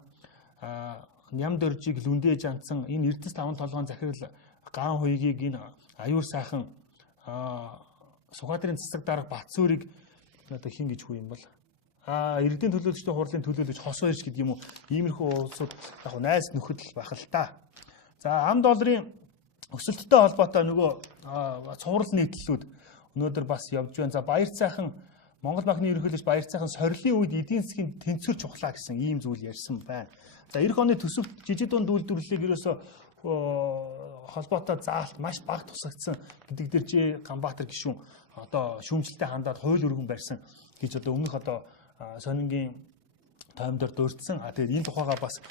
ням дөржиг лүндээж анцсан энэ Эрдэс 5 толгойн захирал Гаан хуйгийг энэ аюур сайхан Сүхбаатарын цэцэг дарга Батсүрийг одоо хин гэж хүү юм бол иргэдийн төлөөлөгчдийн хурлын төлөөлөгч хос хоёрч гэдэг юм уу иймэрхүү улсууд яг найз нөхөд л байх л та. За ам долларын өсөлттэй холбоотой нөгөө цуврал нийтлэлүүд өнөөдөр бас явж байна. За баяр цайхан Монгол банкны ерөнхийлөгч баяр цайхан сорилын үед эдийн засгийн тэнцвэр чухлаа гэсэн ийм зүйл ярьсан байна. За эх оны төсөвт жижиг дунд үйлдвэрлэлийг ерөөсө холбоотой заалт маш бага тусагдсан гэдэг дээр чи Ганбаатар гишүүн одоо шүүмжлэлтэй хандаад хууль өргөн барьсан гэж одоо өмнөх одоо сонингийн тойм дээр дурдсан. Тэгээд энэ тухайга бас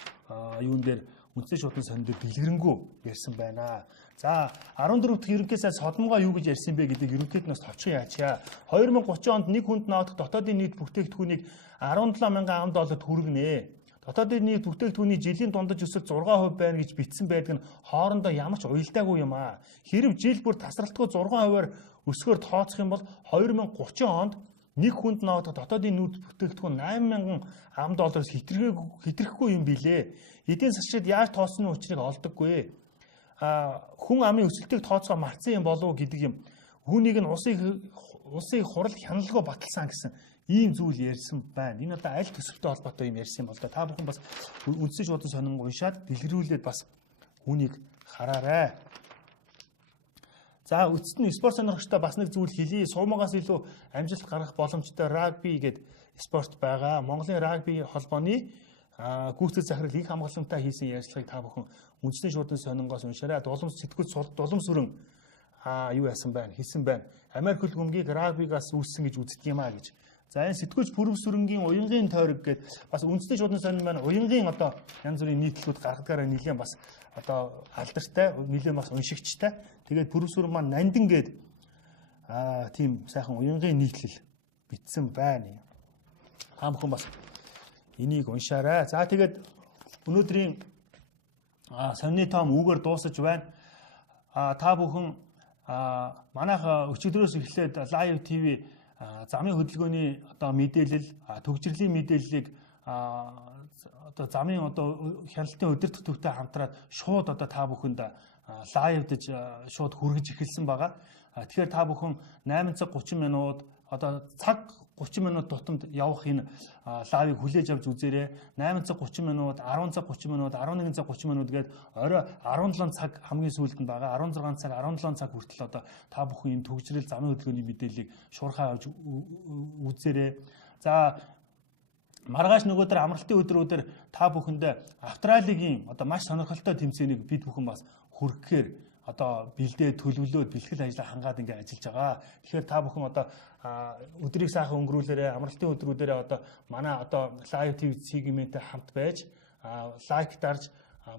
юун дээр үндэсний шуудан сонин дээр дэлгэрэнгүй ярьсан байна. За 14 дахь ерөнхий сайд содомгоо юу гэж ярьсан бэ гэдэг ерөнхийд нас товчхон яачаа. 2030 онд нэг хүнд наадах дотоодын нийт бүтээгдэхүүнийг 17 мянган ам долларт хүргэнэ. Дотоодын нийт бүтээгдэхүүний жилийн дундаж өсөлт 6% байна гэж бичсэн байдаг нь хоорондоо ямар ч уялдаагүй юм аа. Хэрэв жил бүр тасралтгүй 6%-аар өсгөөр тооцох юм бол 2030 онд нэг хүнд наадах дотоодын нийт бүтээгдэхүүн 8 мянган ам доллараас хэтрэхгүй юм билээ. Эдийн засгчид яаж тооцсны учрыг олдоггүй. Хүн амын өсөлтийг тооцоо мартсан юм болов гэдэг юм. Хүнийг нь улсын хурал хяналтгүй баталсан гэсэн ийм зүйл ярьсан байна. Энэ одоо аль төсөвтэй холбоотой юм ярьсан юм бол та бүхэн бас үндэсний шуудан сонин уншаад дэлгэрүүлээд бас хүнийг хараарай. За эцэст нь спорт сонирхогчтой бас нэг зүйл хэлье. Суумагаас илүү амжилт гаргах боломжтой рагби гэдэг спорт байгаа. Монголын рагби холбооны гүйцэтгэх захирал их хамгаалалттай хийсэн ярилцлагыг та бүхэн үндэсний шуудан сонингоос уншаарай. Сэтгүүл дулам сүрэн юу яасан байна? Хийсэн байна. Америк хөл гүмгийг рагбигаас үүссэн гэж үздэг юм а гэж. За энэ сэтгүүлч пүрэв сүрэнгийн уянгийн тойрог гэдэг бас үндэсний шуудан сонин маань уянгийн одоо янз бүрийн нийтлүүд гаргадгаараа нэлээд бас одоо алдартай, нэлээд бас уншигчтай. Тэгээд пүрэв сүрэн маань нандин гээд тийм сайхан уянгийн нийтлэл битсэн байна. Та бүхэн бас энийг уншаарай. За тэгээд өнөөдрийн сонины том үгээр дуусаж байна. Та бүхэн манайх өчигдрөөс эхлээд лайв ТV замын хөдөлгөөний одоо мэдээлэл, төгжрлийн мэдээллийг одоо замын одоо хяналтын өдөр төвтэй хамтраад шууд одоо та бүхэнд лайвдж шууд хүргэж эхэлсэн байгаа. Тэгэхээр та бүхэн 8 цаг 30 минут одоо цаг 30 минут тутамд явах энэ лайвыг хүлээж авч үзээрэй. 8 цаг 30 минут, 10 цаг 30 минут, 11 цаг 30 минут гээд орой 17 цаг хамгийн сүүлд нь байгаа. 16 цаг, 17 цаг хүртэл одоо та бүхэн энэ төгжрэл замын хөдөлгөөний мэдээллийг шуурхай авч үзээрэй. За маргааш нөгөөдөр амралтын өдрүүдээр та бүхэндээ Австралигийн одоо маш сонирхолтой тэмцээнийг бид бүхэн бас хүргэхээр одоо бэлдээ төлөвлөөд бэлтгэл ажлаа хангаад ингээ ажиллаж байгаа. Тэгэхээр та бүхэн одоо өдрийг сайхан өнгөрүүлээрэй. Амралтын өдрүүдээрээ одоо манай одоо лайв ТV сегменттэй хамт байж лайк дарж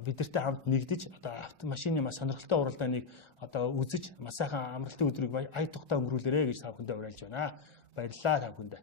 бидэртэй хамт нэгдэж одоо автомашины маш сонирхолтой уралдааныг одоо үзэж маш сайхан амралтын өдрийг ая тухтай өнгөрүүлээрэй гэж та бүхэндээ уриалж байна. Баярлалаа та бүхэндээ.